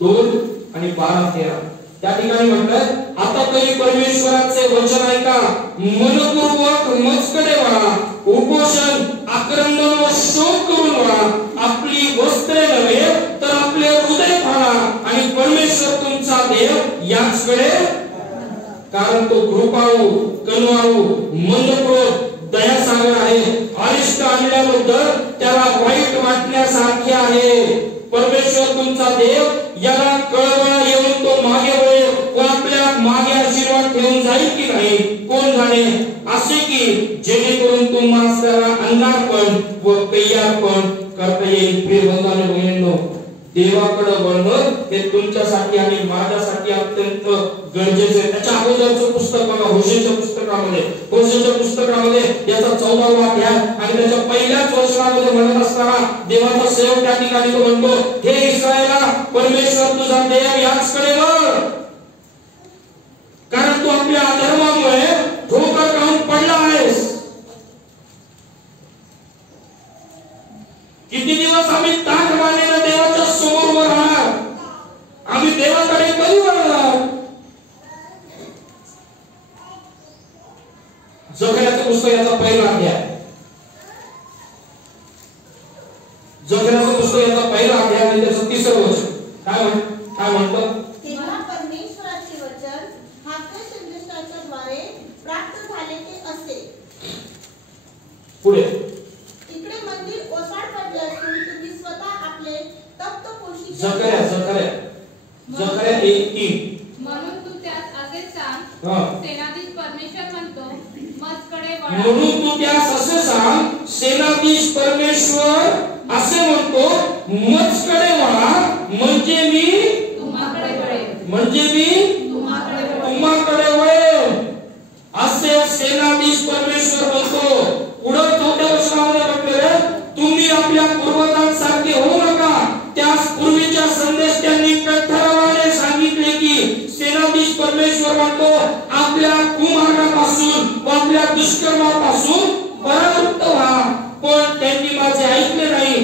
2 आणि 12-13 त्या ठिकाणी म्हटलंय, आता तरी परमेश्वराचे वचन ऐका, मनपूर्वक मजकडे वळा, उपोषण आक्रंदन व शोक करून वळा, आपली वस्त्रे नव्हे तर आपले हृदय फाडा आणि परमेश्वर तुमचा देव याचकडे, कारण तो कृपाळू, करुणाळू, मंदक्रोध, दयासागर आहे. अरिष्ट आणल्याबद्दल त्याला वाईट वाटण्यासारखे आहे. परमेश्वर तुमचा देव याला कळवळा येऊन तो मागे वळेल व आपल्या मागे आशीर्वाद ठेवून जाईल की नाही कोण जाणे, असे की जेणेकरून तुम्हाला त्याला अंधारपण व कैयारपण करता येईल. प्रिय बंधू आणि भगिनींनो, देवाकडे वळणं हे तुमच्यासाठी आणि माझ्यासाठी अत्यंत गरजेचं आहे. त्याच्या अगोदरचं पुस्तक बघा, होशेच्या पुस्तकामध्ये याचा 14वा अध्याय आणि त्याच्या पहिल्याच वचनामध्ये म्हणत असताना देवाचा सेवक त्या ठिकाणी तो म्हणतो, हे इस्रायला, परमेश्वर तुझा देव याचकडे वळ, कारण तू आपल्या अधर्मामुळे ठोकर खाऊन पडला आहेस. किती दिवस आम्ही ताठ मानेने देवाच्या समोर उभं राहणार? आम्ही देवाकडे कधी वळणार? जकर्याचं पुस्तक याचा 1ला अध्याय. जकर्याचं पुस्तक याचा 1ला अध्याय आणि त्याचं 3रं वचन काय म्हणतं? तेव्हा परमेश्वराचे वचन हास्य संदेशाच्या द्वारे प्राप्त झाले ते असे. पुढे इकडे मंदिर ओसाड पडले असून तुम्ही स्वतः आपले तप्त पोशी. जकर्या 1:3. म्हणून तू त्यास असे सांग, सेनाधीश परमेश्वर म्हणतो, मजकडे वळा. म्हणून तू त्यास असे सांग, सेनाधीश परमेश्वर असे म्हणतो, मजकडे वळा, म्हणजे मी तुम्हाकडे वळेन. म्हणजे मी तुम्हाकडे वळेन, असे सेनाधीश परमेश्वर म्हणतो. पुढे 4थ्या वचनामध्ये म्हटलेले, तुम्ही आपल्या पूर्वजांसारखे होऊ नका. त्यास पूर्वीच्या संदेश त्यांनी कठोरपणे सांगितले की सेनाधीश परमेश्वर म्हणतो, आपल्या कुमार्गापासून व आपल्या दुष्कर्मापासून परावृत्त व्हा. पण त्यांनी माझे ऐकले नाही,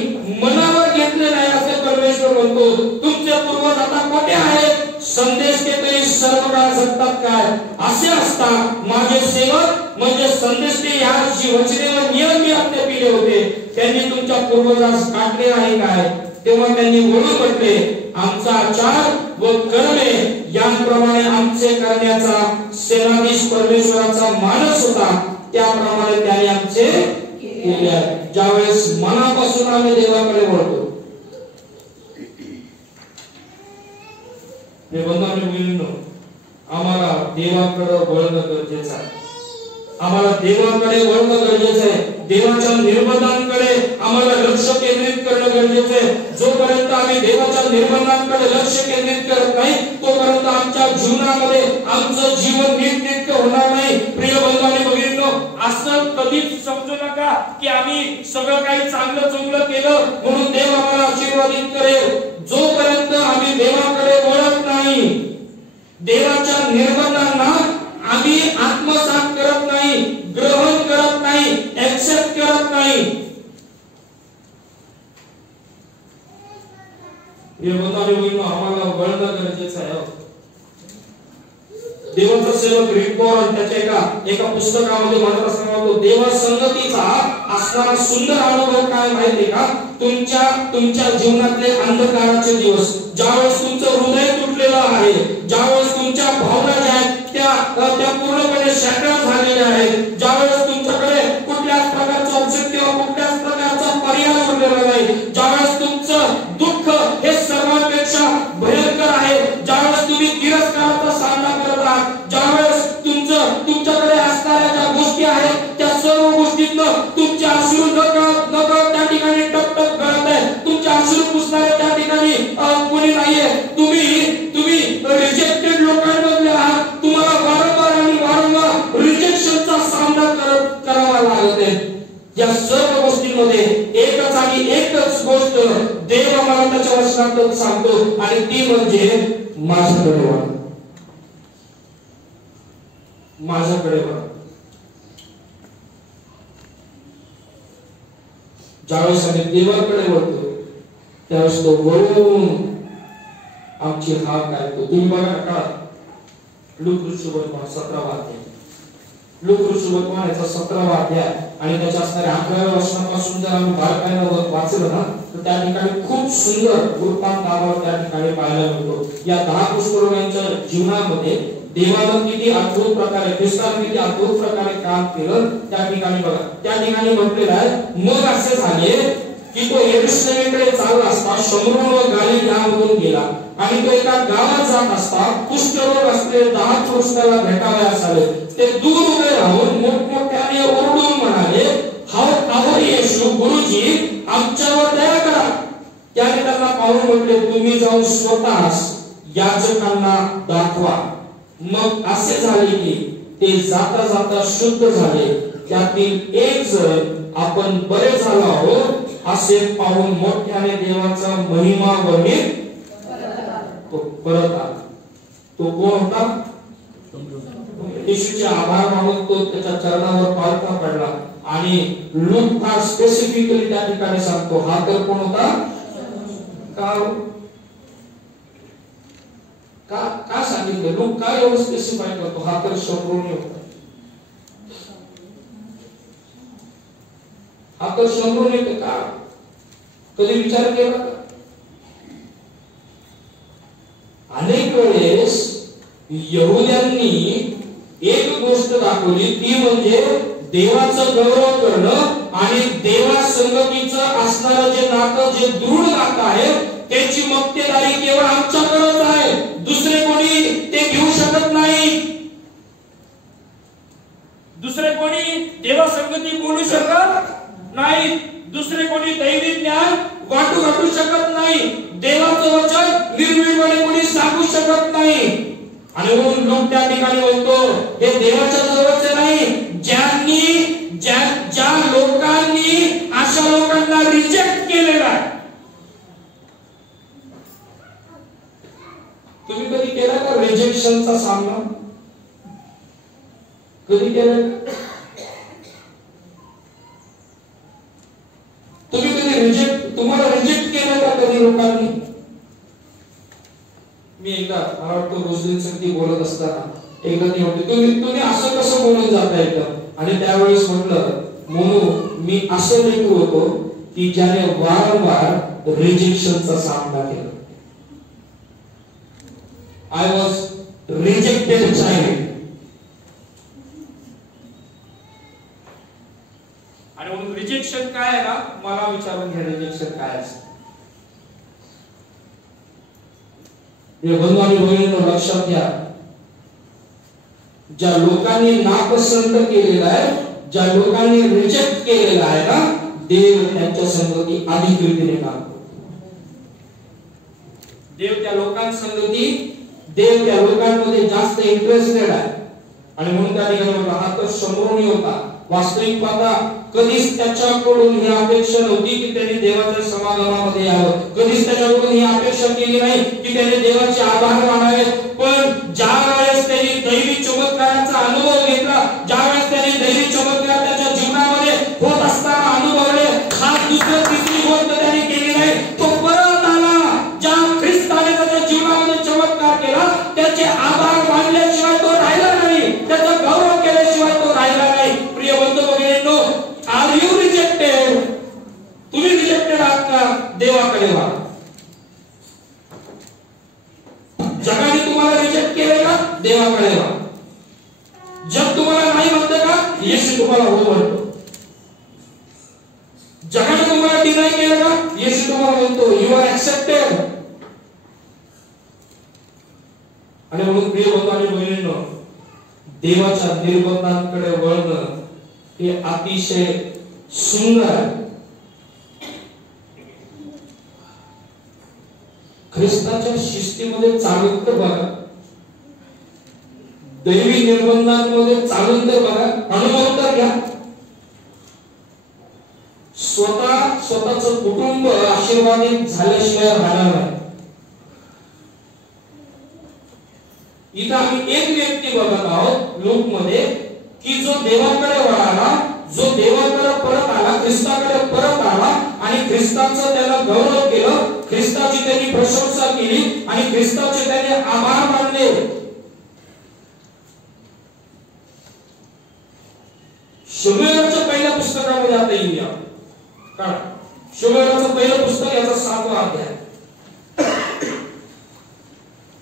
मनावर घेतले नाही, असे परमेश्वर म्हणतो. तुमचे पूर्वज आता कोठे आहेत? संदेश के तरी सर्व काळ जगतात काय असे असता माझे सेवक म्हणजे संदेश के या वचने व नियम मी आपले पिले होते त्यांनी तुमच्या पूर्वजास काढले आहे काय तेव्हा त्यांनी वळून म्हटले आमचा आचार व कर्मे यांप्रमाणे आमचे करण्याचा सेनाधीश परमेश्वराचा मानस होता त्याप्रमाणे त्याने आमचे केले आहे। ज्यावेळेस मनापासून आम्ही देवाकडे वळतो हे बंधू आम्हाला देवाकडे वळणं गरजेचं आहे। आम्हाला देवाकडे वळणं गरजेचं आहे। देवाच्या निर्बंधांकडे आम्हाला लक्ष केंद्रित करणं गरजेचं आहे। जोपर्यंत आम्ही देवाच्या निर्बंधांकडे लक्ष केंद्रित करत नाही तोपर्यंत आमच्या जीवनामध्ये आमचं जीवन नीटनेटकं होणार नाही। प्रिय बंधू आणि भगिनींनो, असं कधीच समजू नका की आम्ही सगळं काही चांगलं चुंगलं केलं म्हणून देव आम्हाला आशीर्वादित करेल। जोपर्यंत आम्ही देवाकडे वळत नाही, देवाच्या निर्बंधांना आम्ही आत्मसात करत नाही, ग्रहण करत नाही, एक्सेप्ट करत नाही, हे बतावे आम्हाला वळणं गरजेचं आहे। देवाचा सेवक रिकॉर्ड त्याच्या एका पुस्तकामध्ये म्हणत असताना देवा संगतीचा असणारा सुंदर अनुभव काय माहिती का? तुमच्या जीवनातले अंधकाराचे दिवस, ज्यावेळेस तुमचं हृदय तुटलेलं आहे, ज्यावेळेस तुमच्या भावना ज्या आहेत त्या पूर्णपणे शॅटर झालेल्या आहेत, ज्यावेळेस तुमच्याकडे कुठल्याच प्रकारचं ऑब्जेक्टिव्ह कुठल्याच प्रकारचा पर्याय उरलेला नाही, ज्यावेळेस तुमचं दुःख हे सर्वांपेक्षा भयंकर आहे, ज्यावेळेस तुम्ही तिरस्काराचा सामना करत आहात, ज्यावेळेस तुमच्याकडे असणाऱ्या ज्या गोष्टी आहेत त्या सर्व गोष्टीतनं तुमचे अश्रू नकळत त्या ठिकाणी टपटप गळत आहे, तुमचे अश्रू पुसणारे त्या ठिकाणी कोणी नाहीये, तुम्ही रिजेक्टेड लोकांमधले आहात, तुम्हाला वारंवार रिजेक्शनचा सामना करावा लागत आहे। या सर्व गोष्टींमध्ये एकच आणि एकच गोष्ट देव आम्हाला त्याच्या वचनात सांगतो आणि ती म्हणजे माझ्याकडे वळा, माझ्याकडे वळा। ज्यावेळेस आम्ही देवाकडे वळतो त्यावेळेस तो वळून आमची हाक ऐकतो। तुम्ही बघा का लूक ऋषीवर्तमान 17वा अध्याय, लूक ऋषीवर्तमान याचा 17वा अध्याय आणि त्याच्या असणाऱ्या 11व्या वचनापासून जर आम्ही बारकाईने वाचलं ना तर त्या ठिकाणी खूप सुंदर रूपांतर आम्हाला त्या ठिकाणी पाहायला मिळतो। या 10 कुष्ठरोग्यांच्या जीवनामध्ये देवानं किती अद्भुत प्रकारे, ख्रिस्ताने किती अद्भुत प्रकारे काम केलं त्या ठिकाणी बघा। त्या ठिकाणी म्हटलेलं आहे मग असे झाले की तो यरूशलेमकडे चालला असता शमरोन व गालिल यामधून गेला आणि तो एका गावात जात असता कुष्ठरोग असलेले 10 पुरुष त्याला भेटावयास आले। ते दूर उभे राहून मोठमोठ्याने ओरडून म्हणाले, हाव येशू गुरुजी आमच्यावर दया करा। त्याने त्यांना पाहून म्हटले, तुम्ही जाऊन स्वतःच याजकांना दाखवा। मग असे झाले की ते जाता जाता शुद्ध झाले। त्यातील एक जण आपण बरे झालो आहोत असे पाहून मोठ्याने देवाचा महिमा वर्णित तो परत आला। तो कोण होता? येशूचे आभार मानून तो त्याच्या चरणावर पालथा पडला आणि लूक हा स्पेसिफिकली त्या ठिकाणी सांगतो हा तर कोण होता? का सांगितलं? लूक का एवढं स्पेसिफाय करतो? हा तर शमरोनी होता, हा तर शमरोनी का? कधी विचार केला का? अनेक वेळेस यहुद्यांनी एक गोष्ट दाखवली ती म्हणजे देवाचं गौरव करणं आणि देवा संगतीचं असणारं जे नातं, जे दृढ नातं आहे त्याची मक्तेदारी केवळ आमच्याकडेच आहे, दुसरे कोणी ते घेऊ शकत नाही। दुसरे कोणी देवा संगती बोलू शकत नाही, दुसरे कोणी दैवी ज्ञान वाटू शकत नाही, देवाचं वचन निर्भीडपणे कोणी सांगू शकत नाही। आणि म्हणून लोक त्या ठिकाणी म्हणतो हे देवाच्या जवळचे नाही, ज्या लोकांनी अशा लोकांना रिजेक्ट केलेला आहे। तुम्ही कधी केला का रिजेक्शनचा सामना? कधी केला? तुम्ही कधी तुम्हाला रिजेक्ट केलं का कधी लोकांनी? मी एकदा मला वाटतं रोजली संगती बोलत असताना एकदा ती म्हणते तुम्ही असं कसं बोलून जाता एकदम, आणि त्यावेळेस म्हटलं मोनू मी असं लेकरू होतो की ज्याने वारंवार रिजेक्शनचा सामना केला. I was rejected child. आणि म्हणून रिजेक्शन काय आहे ना, मला विचारून घ्या रिजेक्शन काय असतं. बंधू आणि भगिनींनो लक्षात घ्या, ज्या लोकांनी नापसंत केलेला आहे, ज्या लोकांनी रिजेक्ट केलेला आहे ना, देव त्यांच्या संगती अधिक रीतीने काम करतो. देव त्या लोकांसंगती, देव त्या लोकांमध्ये जास्त इंटरेस्टेड आहे. आणि म्हणून त्या ठिकाणी बघा, हा तर शंभरोनी होता. वास्तविक पाहता कधीच त्याच्याकडून ही अपेक्षा नव्हती की त्याने देवाच्या समागमामध्ये यावं. कधीच त्याच्याकडून ही अपेक्षा केली नाही की त्याने देवाचे आभार मानावे. पण ज्या वेळेस त्याने दैवी चमत्काराचा अनुभव घेतला, ज्या वेळेस त्याने दैवी चमत्कार त्याच्या जीवनामध्ये होत असताना अनुभवले, हा दुसरी तिसरी गोष्ट त्याने केली नाही. तो परत आला. ज्या ख्रिस्ताने त्याच्या जीवनामध्ये चमत्कार केला त्याचे आभार मानल्याशिवाय तो राहिला नाही, त्याचा गौरव केल्याशिवाय तो राहिला नाही. प्रिय बंधू भगिनींनो, आर यू रिजेक्टेड? तुम्ही रिजेक्टेड आहात का? देवाकडे वा. जगाने तुम्हाला रिजेक्ट केले का? देवाकडे वा. जग तुम्हाला नाही म्हणते का? येशू तुम्हाला हो म्हणतो. जगाने तुम्हाला डिनाय केलं का? येशू तुम्हाला म्हणतो यू आर ऍक्सेप्टेड. आणि म्हणून प्रिय बंधू आणि भगिनींनो, देवाच्या निर्बंधांकडे वळणं हे अतिशय सुंदर आहे. ख्रिस्ताच्या शिस्तीमध्ये चालून तर बघा, दैवी निर्बंधांमध्ये चालून तर बघा, अनुभव तर घ्या. स्वतःच कुटुंब आशीर्वादित झाल्याशिवाय राहणार नाही. इथं आम्ही एक व्यक्ती बघत आहोत लूक मध्ये की जो देवाकडे वळाला, जो देवाकडे परत आला, ख्रिस्ताकडे परत आला आणि ख्रिस्ताचं त्याला गौरव केलं, ख्रिस्ताची त्यांनी प्रशंसा केली आणि ख्रिस्ताचे त्याने आभार मानले. शमूएलच्या पहिल्या पुस्तकामध्ये आता येऊया. कारण शमूएलचं पहिलं पुस्तक याचा 7वा अध्याय.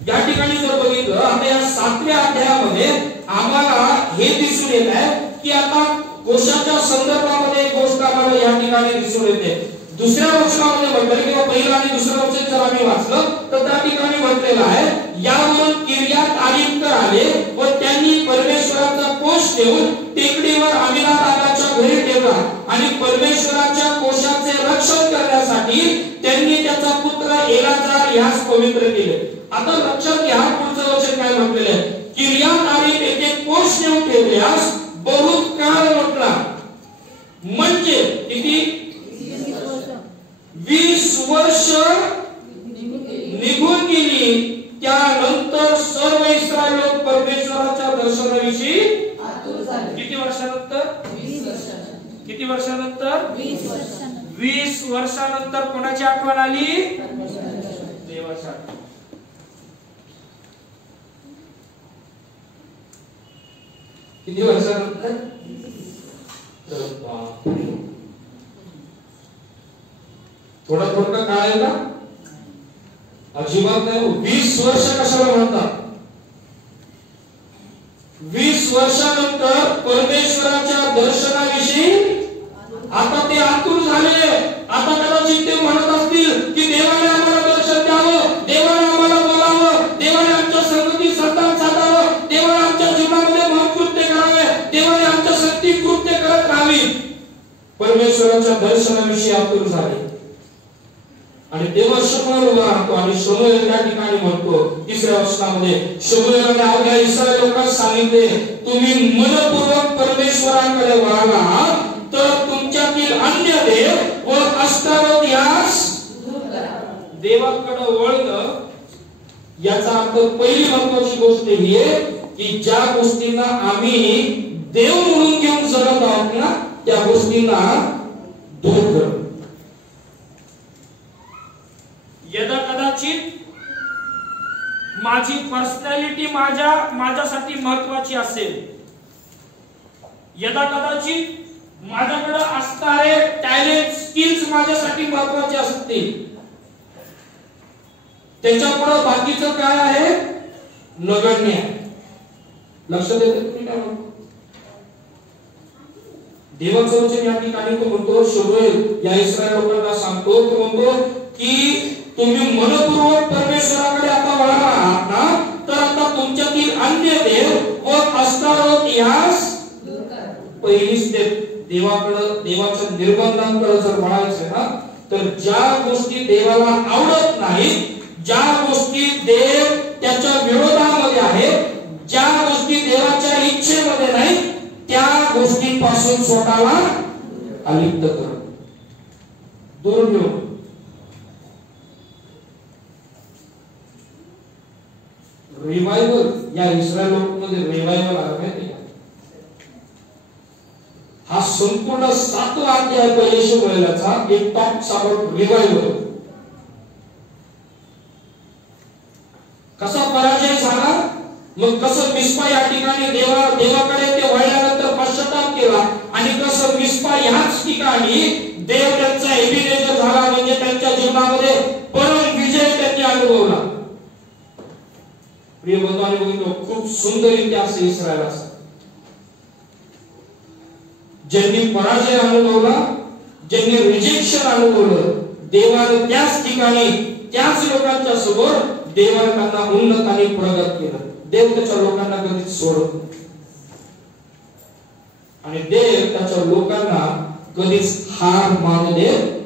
या ठिकाणी जर बघितलं आता या 7व्या अध्यायामध्ये आम्हाला हे दिसून येत आहे की आता कोशाच्या संदर्भामध्ये एक गोष्ट आम्हाला या ठिकाणी दिसून येते. दुसऱ्या वचनामध्ये म्हटलं किंवा पहिलं आणि दुसरं वचन जर आम्ही वाचलं तर त्या ठिकाणी म्हटलेलं आहे, यावरून किर्यात आरीमकर आले व त्यांनी परमेश्वराचा कोश ठेवून टेकडीवर अमिनादाबाच्या घरी ठेवला आणि परमेश्वराच्या कोशाचे रक्षण करण्यासाठी त्यांनी त्याचा पुत्र एलाजार यास पवित्र केले. आता लक्षात घ्या पुढचं वचन काय म्हटलेलं आहे, किर्यात आरीम येथे कोश नेऊन ठेवल्यास बहुत काळ म्हटला, म्हणजे किती 20 वर्ष निघून गेली. त्यानंतर सर्व इस्रायल लोक परमेश्वराच्या दर्शनाविषयी किती वर्षानंतर? 20 वर्षानंतर कोणाची आठवण आली? देवाची. किती वर्षानंतर? थोडा काळ आहे का? अजिबात नाही. 20 वर्ष कशाला म्हणतात? 20 वर्षानंतर परमेश्वराच्या दर्शनाविषयी आता ते आतुर झाले. आता कदाचित ते म्हणत असतील की देवाने आम्हाला दर्शन द्यावं, देवाने आम्हाला बोलावं, देवाने आमच्या संगती संतान साधावं, देवाने आमच्या जीवनामध्ये महत्कृत्य करावे, देवाने आमच्या शक्ती कृत्य करत राहावी. परमेश्वराच्या दर्शनाविषयी आतुर झाले. आणि तेव्हा शमूएल उभा राहतो आणि शमूएल त्या ठिकाणी म्हणतो 3ऱ्या वचनामध्ये, शमूएलने अवघ्या इस्रायल लोकांना सांगितले, तुम्ही मनपूर्वक परमेश्वराकडे वळाला तर तुमच्यातील अन्य देव व अष्टारोत यास दूर करा. देवाकडे वळणं याचा अर्थ पहिली महत्त्वाची गोष्ट ही आहे की ज्या गोष्टींना आम्ही देव म्हणून घेऊन जगत आहोत ना त्या गोष्टींना दूर करणं. यदा कदाचित माझी पर्सनॅलिटी माझ्यासाठी महत्वाची असेल, यदा कदाचित माझ्याकडे असणारे टॅलेंट स्किल्स माझ्यासाठी महत्वाचे असतील, त्याच्यापुढे बाकीचं काय आहे नगण्य आहे. लक्षात येते तुम्ही काय म्हणतो? देवाचं वचन या ठिकाणी तो म्हणतो, शमूएल या इस्रायल लोकांना सांगतो, तो म्हणतो की तुम्ही मनपूर्वक परमेश्वराकडे आता वळला आहात ना, तर आता तुमच्यातील अन्य देव व अस्तारोत यास पहिली स्टेप देवाच्या निर्बंधांकडे जर वळायचं ना, तर ज्या गोष्टी देवाला आवडत नाही, ज्या गोष्टी देव त्याच्या विरोधामध्ये आहे, ज्या गोष्टी देवाच्या इच्छेमध्ये नाही, त्या गोष्टींपासून स्वतःला अलिप्त कर, दूर ठेव. रिवायवल या इस्रायल लोकांमध्ये रिवायवल आला माहिती का? हा संपूर्ण 7वा अध्याय पहिल्या शमूएलचा एक टॉक्स अबाउट रिवायवल. कसा पराजय झाला, मग कसं मिस्पा या ठिकाणी देवाकडे ते वळल्यानंतर पश्चाताप केला, आणि कसं मिस्पा याच ठिकाणी देव त्यांचा एबिनेजर झाला, म्हणजे त्यांच्या जीवनामध्ये परम विजय त्यांनी अनुभवला. प्रिय बंधू आणि भगिनींनो, खूप सुंदर इतिहास आहे इस्रायलाचा. ज्यांनी पराजय अनुभवला, ज्यांनी रिजेक्शन अनुभवलं, देवाने त्याच ठिकाणी त्याच लोकांच्या समोर देवाने त्यांना उन्नत आणि प्रगत केलं. देव त्याच्या लोकांना कधीच सोडत नाही, आणि देव त्याच्या लोकांना कधीच हार मानू देत नाही.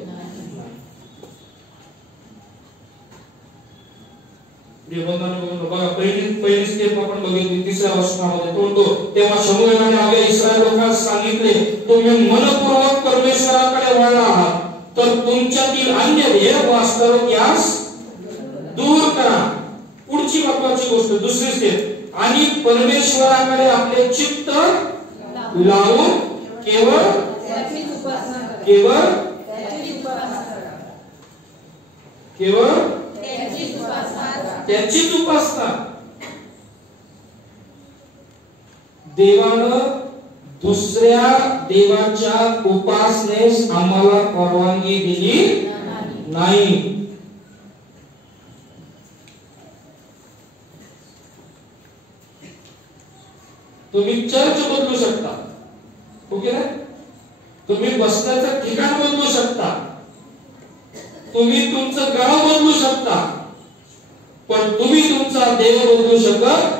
बघा, पहिली स्टेप आपण बघितली 3ऱ्या वचनामध्ये तो म्हणतो, तेव्हा शमूएलाने आपल्या इस्रायल लोकांना सांगितले, तुम्ही मनपूर्वक परमेश्वराकडे वळला आहात, तर तुमच्यातील अन्य देव व अस्तारोत यास दूर करा. पुढची महत्वाची गोष्ट, दुसरी स्टेप, आणि परमेश्वराकडे आपले चित्त लावून केवळ त्याचीच उपासना. देवानं दुसऱ्या देवाच्या उपासनेस आम्हाला परवानगी दिली नाही. तुम्ही चर्च बदलू शकता, ओके ना, तुम्ही बसण्याचं ठिकाण बदलू शकता, तुम्ही तुमचं गाव बदलू शकता, पण तुम्ही तुमचा देव बदलू शकत.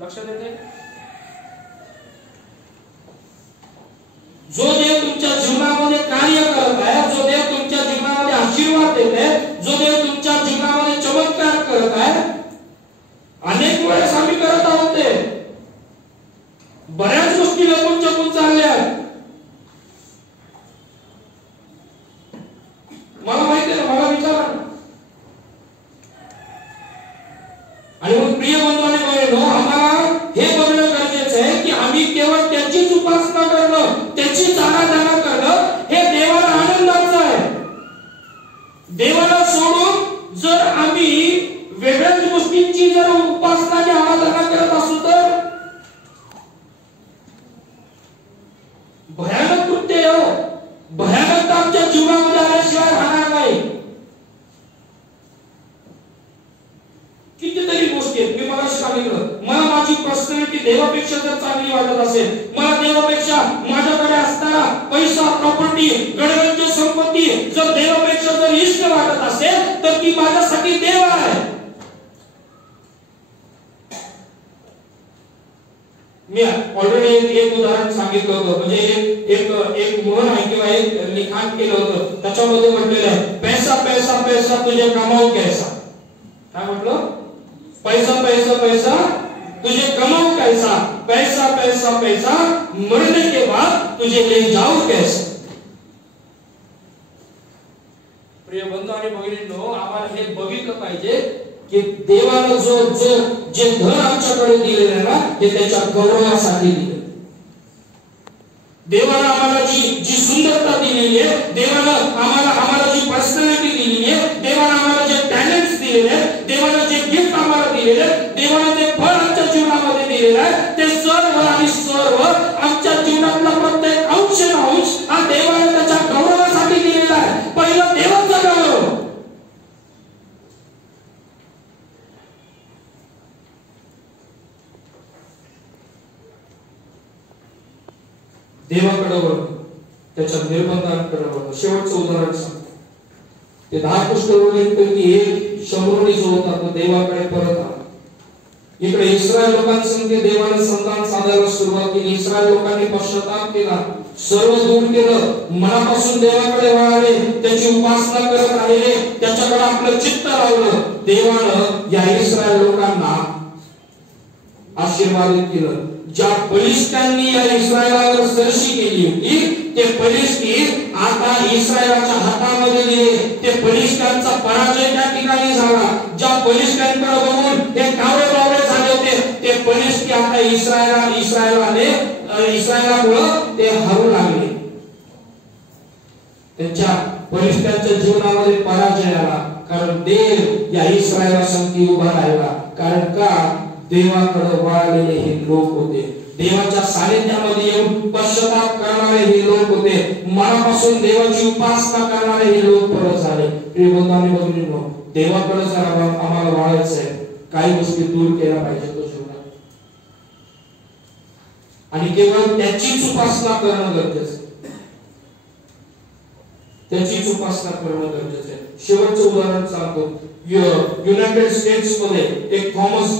लक्षात येते? जो देव तुमच्या जीवनामध्ये कार्य करत आहे, जो देव तुमच्या जीवनामध्ये आशीर्वाद देत आहे, जो देव तुमच्या जीवनामध्ये चमत्कार करत आहे, अनेक वेळेस आम्ही करत आहोत ते. बऱ्याच गोष्टी लपून छपून चालल्या आहेत. मला माहिती आहे, मला विचारा. आणि मग प्रिय बंधू आणि भगिनींनो, आम्हाला हे बघणं गरजेचं आहे की आम्ही केवळ त्याचीच उपासना करणं, त्याचीच आराधना करणं हे देवाला आनंदाचं आहे. देवाला सोडून जर आम्ही वेगळ्याच गोष्टींची जर उपासना आणि आराधना करत असू तर भयानक कृत्य हो, भयानक आमच्या जीवनामध्ये आल्याशिवाय राहणार नाही. कितीतरी गोष्टी आहेत. मी मला सांगितलं, मला माझी पर्सनॅलिटी देवापेक्षा जर चांगली वाटत असेल, मला देवापेक्षा माझ्याकडे असणारा पैसा, प्रॉपर्टी, गडगंज संपत्ती जर देवापेक्षा जर इष्ट वाटत असेल, तर ती माझ्यासाठी देव आहे. मी ऑलरेडी एक उदाहरण सांगितलं होतं, म्हणजे एक म्हण आहे किंवा एक लिखाण केलं होतं, त्याच्यामध्ये म्हटलेलं आहे, पैसा पैसा पैसा तुझे कमाऊ कैसा. काय म्हटलं? पैसा पैसा पैसा तुझे कमाऊ कैसा, पैसा पैसा पैसा मरने के बाद तुझे ले जाऊ कैसा. प्रिय बंधू आणि भगिनींनो, आम्हाला हे बघितलं पाहिजे की देवानं जे धन आमच्याकडे दिलेलं आहे ना, हे त्याच्या गौरवासाठी दिले. देवानं आम्हाला जी सुंदरता दिलेली आहे, देवानं आम्हाला जी पर्सनॅलिटी दिलेली आहे, देवानं आम्हाला जे टॅलेंट्स दिलेले आहेत, देवाने जे गिफ्ट आम्हाला दिलेले आहेत, देवाने जे फळ आमच्या जीवनामध्ये दिलेलं आहे, ते सर्व आणि सर्व आमच्या जीवनातला प्रत्येक अंश हा देवाने त्याच्या गौरवासाठी दिलेला आहे. पहिलं देवाचा गौरव. देवाकडे वळणं, त्याच्या निर्बंधांकडे वळणं. शेवटचं उदाहरण सांगतो. ते 10 कुष्ठरोगींपैकी एक शमरोनी जो होता तो देवाकडे परत आला. इकडे इस्रायल लोकांसंगे देवाने संधान साधायला सुरुवात केली. इस्रायल लोकांनी पश्चाताप केला, सर्व दूर केलं, मनापासून देवाकडे वळाले, त्याची उपासना करत राहिले, त्याच्याकडे आपलं चित्त लावलं. देवानं या इस्रायल लोकांना आशीर्वादित केलं. ज्या बलिष्ठांनी या इस्रायलावर सरशी केली होती, ते बलिष्ठी आता इस्रायलाच्या हातामध्ये दिले. ते बलिष्ठांचा पराजय त्या ठिकाणी झाला. ज्या बलिष्ठांकडे बघून हे कावळे झाले होते, ते बलिष्ठी आता इस्रायलामुळे ते हरू लागले. त्यांच्या बलिष्ठांच्या जीवनामध्ये पराजय आला, कारण देव या इस्रायला संगती उभा राहिला. कारण का? देवाकडे वळलेले हे लोक होते. देवाच्या सानिध्यामध्ये येऊन पश्चाताप करणारे हे लोक होते. मनापासून देवाची उपासना करणारे हे लोक परत झाले. प्रिय बंधूंनो भगिनींनो, देवाकडे जर आम्हाला वळायचं आहे, काही गोष्टी दूर केल्या पाहिजेत जीवनात, आणि केवळ त्याचीच उपासना करणं गरजेचं आहे. त्याचीच उपासना करणं गरजेचं आहे. शेवटचं उदाहरण सांगतो. युनायटेड स्टेट्स मध्ये एक थॉमस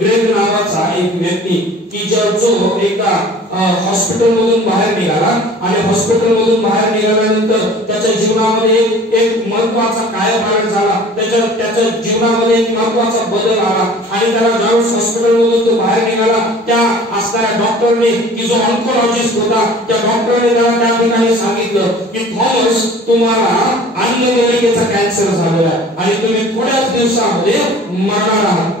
ग्रेग नावाचा एक व्यक्ती की जो एका हॉस्पिटल मधून बाहेर निघाला, आणि हॉस्पिटल मधून बाहेर निघाल्यानंतर त्याच्या जीवनामध्ये एक महत्त्वाचा कायापालट झाला. त्याच्या जीवनामध्ये एक महत्त्वाचा बदल आला. आणि त्याला ज्यावेळेस हॉस्पिटल मधून तो बाहेर निघाला, त्या असणाऱ्या डॉक्टरने की जो ऑन्कोलॉजिस्ट होता, त्या डॉक्टरने त्याला त्या ठिकाणी सांगितलं की थॉमस, तुम्हाला अन्ननलिकेचा कॅन्सर झालेला आहे आणि तुम्ही थोड्याच दिवसामध्ये मरणार आहात.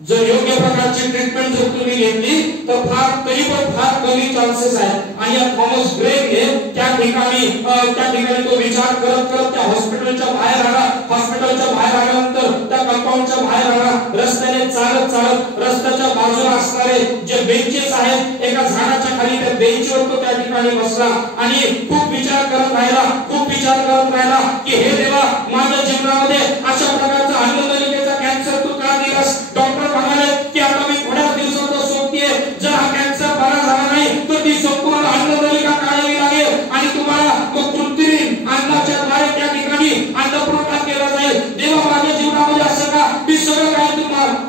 जर योग्य प्रकारची ट्रीटमेंट जर तुम्ही घेतली तर तरी पण फार कमी चान्सेस आहेत. आणि या थॉमस ग्रेगने त्या ठिकाणी तो विचार करत त्या हॉस्पिटलच्या बाहेर आला. हॉस्पिटलच्या बाहेर आल्यानंतर त्या कंपाऊंडच्या बाहेर आला. रस्त्याने चालत रस्त्याच्या बाजूला असणारे जे बेंचेस आहेत, एका झाडाच्या खाली त्या बेंचवर तो त्या ठिकाणी बसला आणि खूप विचार करत राहिला की हे देवा, माझ्या जीवनामध्ये अशा प्रकारचा अन्ननलिकेचा कॅन्सर तू का दिलास? डॉक्टर म्हणाले की आता मी थोड्याच दिवसात सोडतीये. जर हा कॅन्सर बरा झाला नाही तर ती संपूर्ण अन्ननलिका काढावी लागेल आणि तुम्हाला मग कृत्रिम अन्नाच्या द्वारे त्या ठिकाणी अन्नपुरवठा केला जाईल. देवा, माझ्या जीवनामध्ये असं का? मी सगळं काही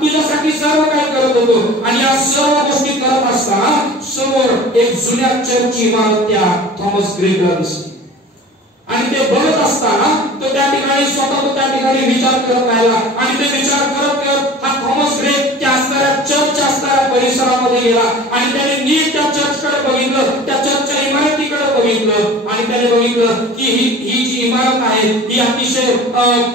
तुझ्यासाठी सर्व काही करत होतो. आणि या सर्व गोष्टी करत असताना समोर एक जुन्या चर्चची इमारत त्या थॉमस ग्रेगला दिसली. आणि ते बघत असताना तो त्या ठिकाणी विचार करत राहिला. आणि ते विचार करत हा थॉमस ग्रेग त्या असणाऱ्या चर्च असणाऱ्या परिसरामध्ये गेला. आणि त्याने नीट त्या चर्चकडे बघितलं, त्या चर्चच्या इमारतीकडे बघितलं. आणि त्याने बघितलं की ही जी इमारत आहे ही अतिशय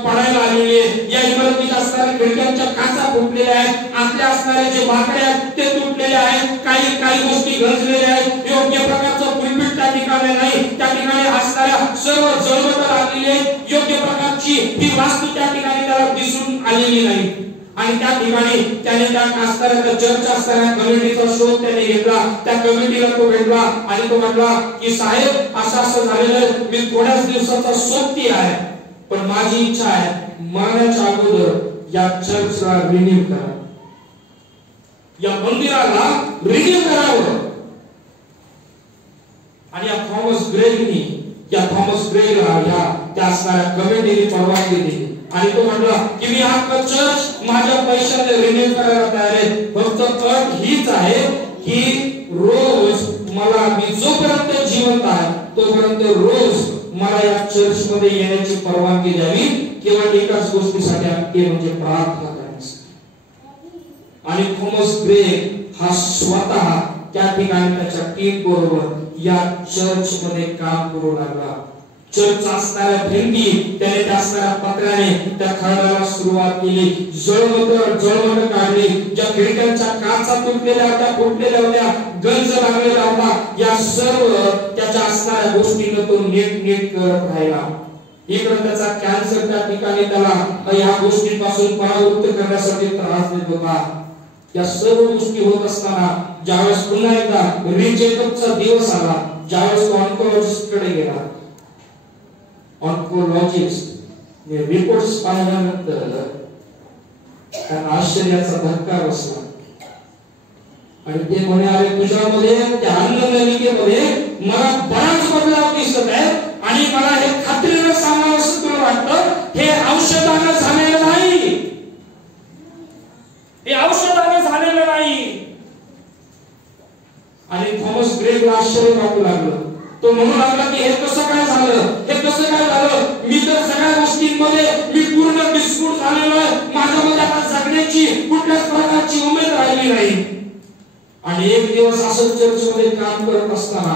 पडायला आलेली आहे. या इमारतीच्या असणाऱ्या खिडक्यांच्या काचा फुटलेल्या आहेत. आतल्या असणारे जे बाकडे आहेत ते तुटलेले आहेत. काही गोष्टी गंजलेल्या आहेत. योग्य प्रकारचं पुलपीट त्या ठिकाणी नाही. त्या ठिकाणी असणाऱ्या सर्व जळमट लागलेली आहे. योग्य प्रकारची ही वास्तू त्या ठिकाणी त्याला दिसून आलेली नाही. आणि त्या ठिकाणी त्याने त्या असणाऱ्या चर्च असणाऱ्या कमिटीचा शोध त्याने घेतला. त्या कमिटीला तो भेटला आणि तो म्हटला की साहेब, असं झालेलं, मी थोड्याच दिवसाचा सोबती आहे, पण माझी इच्छा आहे मरण्याच्या अगोदर या चर्चला रिन्यू करा, या मंदिराला रिन्यू करावं. आणि या थॉमस ग्रेगला त्या असणाऱ्या कमिटीने परवानगी दिली. आणि तो म्हटला की मी हा चर्च माझ्या पैशाने रिन्यू करायला तयार आहे. फक्त अट हीच आहे की रोज मी जोपर्यंत जिवंत आहे तोपर्यंत रोज मला या चर्च मध्ये येण्याची परवानगी द्यावी, केवळ एकाच गोष्टीसाठी, ते म्हणजे प्रार्थना करण्यासाठी. आणि थॉमस ग्रेग हा स्वतः त्या ठिकाणी त्याच्या टीम बरोबर या चर्च मध्ये काम करू लागला. चर्च असणाऱ्या भिंती त्याने त्या असणाऱ्या पत्र्याने त्या खरडाला सुरुवात केली. जळमट काढली. ज्या खिडक्यांच्या काचा तुटलेल्या होत्या, फुटलेल्या होत्या, गंज लागलेला होता, या सर्व त्याच्या असणाऱ्या गोष्टींना तो नीट करत राहिला. इकडे त्याचा कॅन्सर त्या ठिकाणी त्याला या गोष्टींपासून परावृत्त करण्यासाठी त्रास देत होता. या सर्व गोष्टी होत असताना ज्यावेळेस पुन्हा एकदा रिचेकअपचा दिवस आला, ज्यावेळेस तो ऑन्कोलॉजिस्ट कडे गेला, ऑन्कोलॉजिस्ट ने रिपोर्ट्स पाहिल्यानंतर त्यांना आश्चर्याचा धक्का बसला आणि ते म्हणे, अरे तुझ्यामध्ये त्या अन्ननलिकेमध्ये मला बराच बदलाव दिसत आहे आणि मला हे खात्रीने सांगावं असं तुला वाटतं, हे औषधाने झालेलं नाही, हे औषधाने झालेलं नाही. आणि थॉमस ग्रेगला आश्चर्य वाटू लागलं. तो म्हणू लागला की हे कसं काय झालं, हे कसं काय झालं, मी तर सगळ्या गोष्टींमध्ये मी पूर्ण बिस्कुट झालेलो आहे, माझ्यामध्ये आता जगण्याची कुठल्याच प्रकारची उमेद राहिली नाही. आणि एक दिवस असं चर्चमध्ये काम करत असताना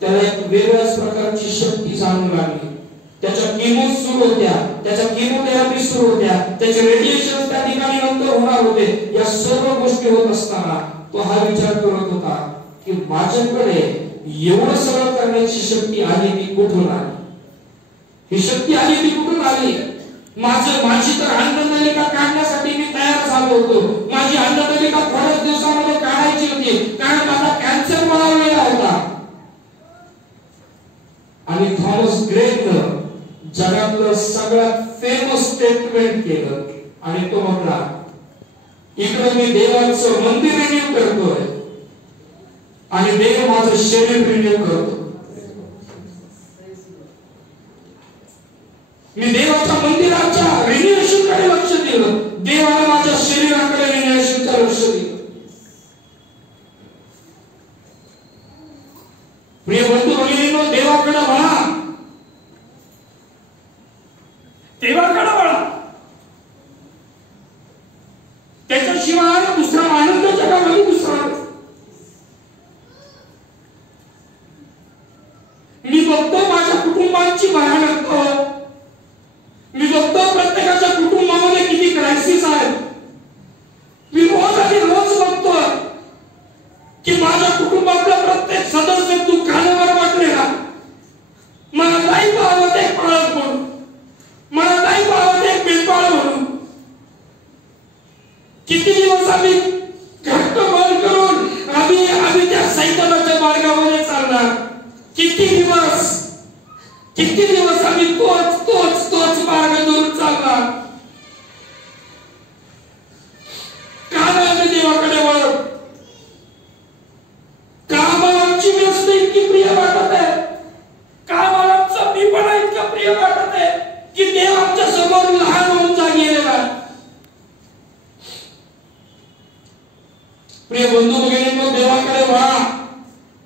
त्याला एक वेगळ्याच प्रकारची शक्ती जाणवू लागली. त्याच्या कीमो सुरू होत्या, त्याच्या कीमोथेरपी सुरू होत्या, त्याचे रेडिएशन त्या ठिकाणी नंतर होणार होते. या सर्व गोष्टी होत असताना तो हा विचार करत होता की माझ्याकडे एवढं सगळं करण्याची शक्ती आली ती कुठून आली, ही शक्ती आली ती कुठून आली. माझी तर अन्ननलिका काढण्यासाठी मी तयार झालो होतो, माझी अन्ननलिका थोड्याच दिवसामध्ये काढायची होती, कारण माझा कॅन्सर बळावलेला होता. आणि थॉमस ग्रेगनं जगातलं सगळ्यात फेमस स्टेटमेंट केलं आणि तो म्हटला, इकडे मी देवाचं मंदिर रिन्यू करतोय आणि देव माझं शरीर रिन्यू करतो. मी देवाच्या मंदिराच्या रिन्युएशन कडे लक्ष दिलं, देवाने माझ्या शरीराकडे रिन्युएशनचं लक्ष दिलं. प्रिय बंधू भगिनींनो, देवाकडे वळा, देवाकडे वळा. त्याच्याशिवाय दुसरा आनंद जगामध्ये दुसरा नाही. मी बघतो माझ्या कुटुंबाची भयानक, मी बघतो प्रत्येकाच्या कुटुंबामध्ये किती क्रायसिस आहेत. मी रोज आणि रोज बघतो की माझ्या कुटुंबातला प्रत्येक सदस्य दुःखावर वाटलेला. मला नाही पाहत एक पाळत म्हणून, मला नाही पाहत एक बेपाळ म्हणून. किती दिवस आम्ही घट्ट बळ करून आम्ही त्या सैतानाच्या मार्गामध्ये चालणार. किती दिवस आम्ही तोच मार्ग धरून चालणार. का नाही आम्ही देवाकडे वळत? का मला आमची व्यस्त इतकी प्रिय वाटत आहे? का मला आमचा मीपणा इतका प्रिय वाटत आहे की देव आमच्या समोर लहान होऊन गेलेला. प्रिय बंधू भगिनींनो, देवाकडे वळा.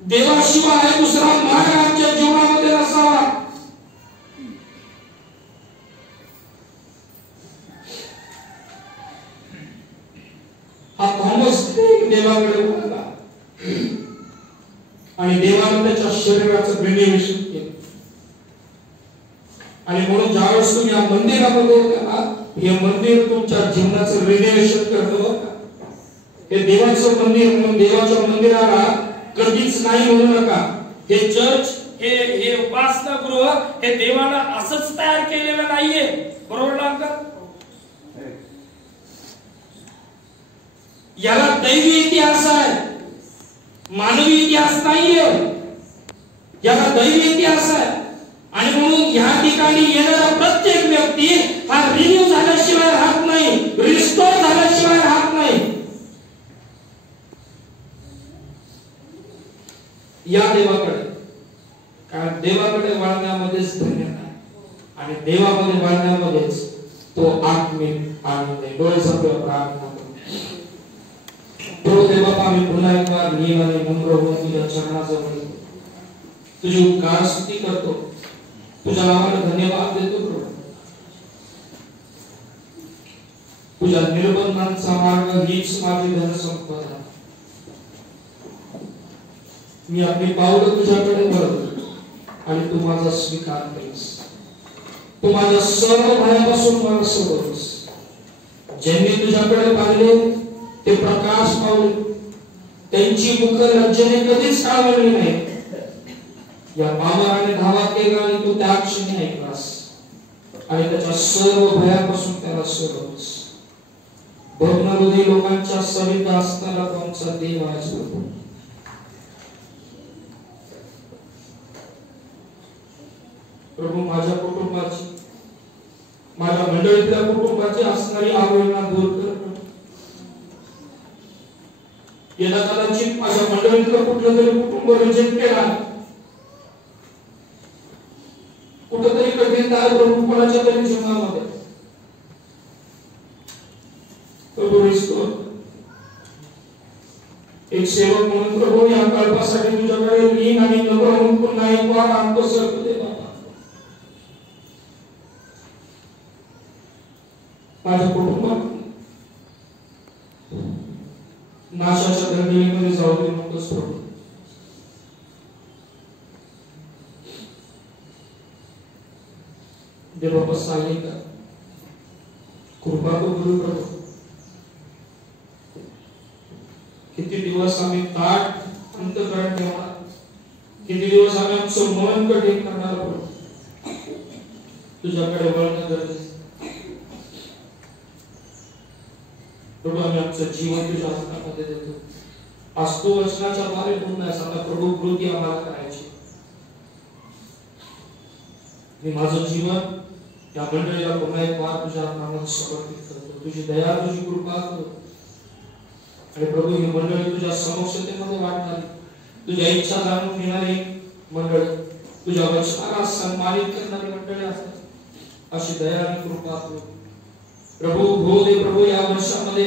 देवाशिवाय दुसरा मार्ग आमच्या जीवनामध्ये नसावा. हा थॉमस ग्रेग देवाकडे वळला आणि देवाने त्याच्या शरीराचं रिन्युएशन केलं. आणि म्हणून ज्यावेळेस तुम्ही या मंदिरामध्ये हे मंदिर तुमच्या जीवनाचं रिन्युएशन करतो. हे देवाचं मंदिर म्हणून देवाच्या मंदिराला कधीच नाही म्हणू नका. हे चर्च, हे उपासनागृह हे देवानं असंच तयार केलेलं नाहीये, बरोबर ना का? याला दैवी इतिहास आहे, मानवी इतिहास नाहीये. याला दैवी इतिहास आहे. आणि म्हणून या ठिकाणी येणारा प्रत्येक व्यक्ती हा रिन्यू झाल्याशिवाय राहत नाही, रिस्टोर झाल्याशिवाय राहत नाही. या देवाकडे, कारण देवाकडे वळण्यामध्येच धन्यता आहे आणि देवामध्ये वळण्यामध्येच तो आत्मिक आनंद आहे. डोळे झाकून प्रार्थना करू. देवा, आम्ही पुन्हा एकदा नियमाने नम्र होऊन तुझ्या चरणाजवळ तुझी उपकार स्तुती करतो, तुझ्या नावाला धन्यवाद देतो. तुझ्या निर्बंधांचा मार्ग हीच माझी धनसंपदा. मी आपली पावलं तुझ्याकडे वळवतो आणि तू माझा स्वीकार केलीस. तू माझ्या सर्व भयापासून मला सोडवलीस. ज्यांनी तुझ्याकडे पाहिले ते प्रकाश पावले, त्यांची मुख लज्जेने कधीच काळवळली नाही. या पामराने धावा केला आणि तू त्या क्षणी ऐकलास. आणि त्याच्या सर्व भयापासून त्याला सोडवस. भग्नहृदयी लोकांच्या सवित असणारा तो आमचा देव आहेस प्रभू. प्रभू माझ्या कुटुंबाची, माझ्या मंडळीतल्या कुटुंबाची असणारी आवडीना दूर कर. यदा कदाचित माझ्या मंडळीतलं कुठलं तरी कुटुंब रिजेक्ट केला, कुठेतरी कठीण दार प्रभू कोणाच्या तरी जीवनामध्ये, प्रभू रिस्टोर. एक सेवक म्हणून प्रभू या कल्पासाठी तुझ्याकडे लीन आणि नम्र होऊन पुन्हा एक वार आणतो सर्व दे बाबा. माझ्या कुटुंबात नाशाच्या दंडीमध्ये जाऊ दे नकोस प्रभू. देव बाबा सांगे का कृपा करू प्रभू. किती दिवस आम्ही ताट अंतःकरण ठेवणार, किती दिवस आम्ही आमचं मन कठीण करणार प्रभू. तुझ्याकडे वळणं गरजेचं प्रभू. आम्ही आमचं जीवन तुझ्या हातामध्ये देतो. आज तू वचनाच्या द्वारे बोलण्यास आता प्रभू कृती आम्हाला करायची. मी माझं जीवन या मंडळीला पुन्हा एक वार तुझ्या नामात समर्पित करतो. तुझी दया, तुझी कृपा कर. आणि प्रभू ही मंडळी तुझ्या समक्षतेमध्ये वाढणारी, तुझ्या इच्छा जाणून घेणारी मंडळी, तुझ्या वचनाला सन्मानित करणारी मंडळी असतात. अशी दया आणि कृपा कर प्रभू. हो दे प्रभू या वर्षामध्ये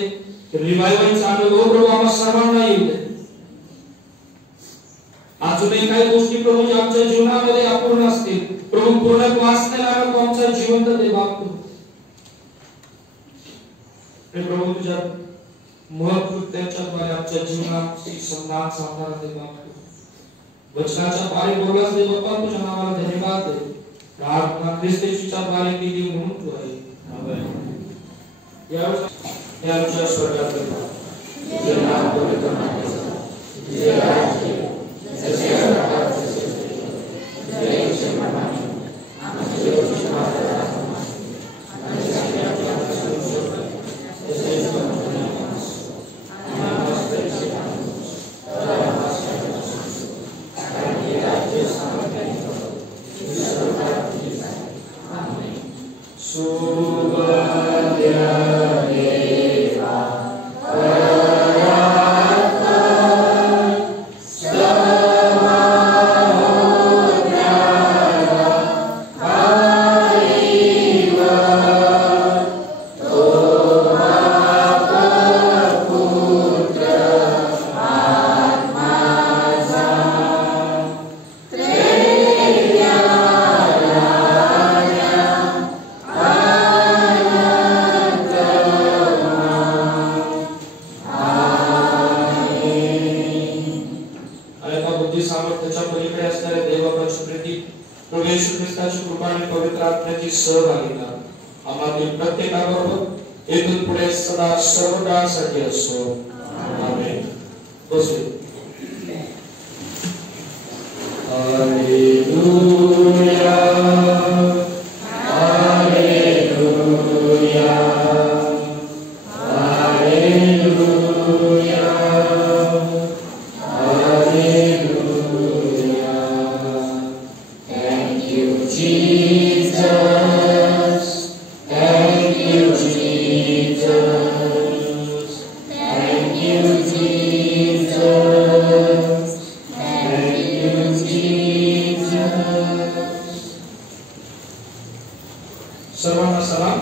रिवायवलचा अनुभव प्रभू आम्हा सर्वांना येऊ दे. अजूनही काही गोष्टी प्रभू ज्या आमच्या जीवनामध्ये अपूर्ण असतील प्रभू पूर्णत्वास देणारा आमचा जिवंत दे बाप. प्रभू तुझ्या महत्कृत्याच्या द्वारे आमच्या जीवनाची संधान साधणारा दे बाप. वचनाच्या द्वारे बोललास दे बाप्पा. तुझ्या नावाला धन्यवाद दे. प्रार्थना ख्रिस्त येशूच्या द्वारे केली म्हणून तू आहे. आमेन. याच्या स्वर्गात जे नाम पवित्र नामाचा, जे राज्य जसे स्वर्गात तसे जय जय प्रमाणे आमचे रोजचे भाकर आणि सगळ्याचे आमचे सोबत जसे सोबत नमास आणि आमचे शिकामोस तर आमचे आणि राज्य सामर्थ्य स्वर्गात आहे. आमेन. सर्वांना सलाम.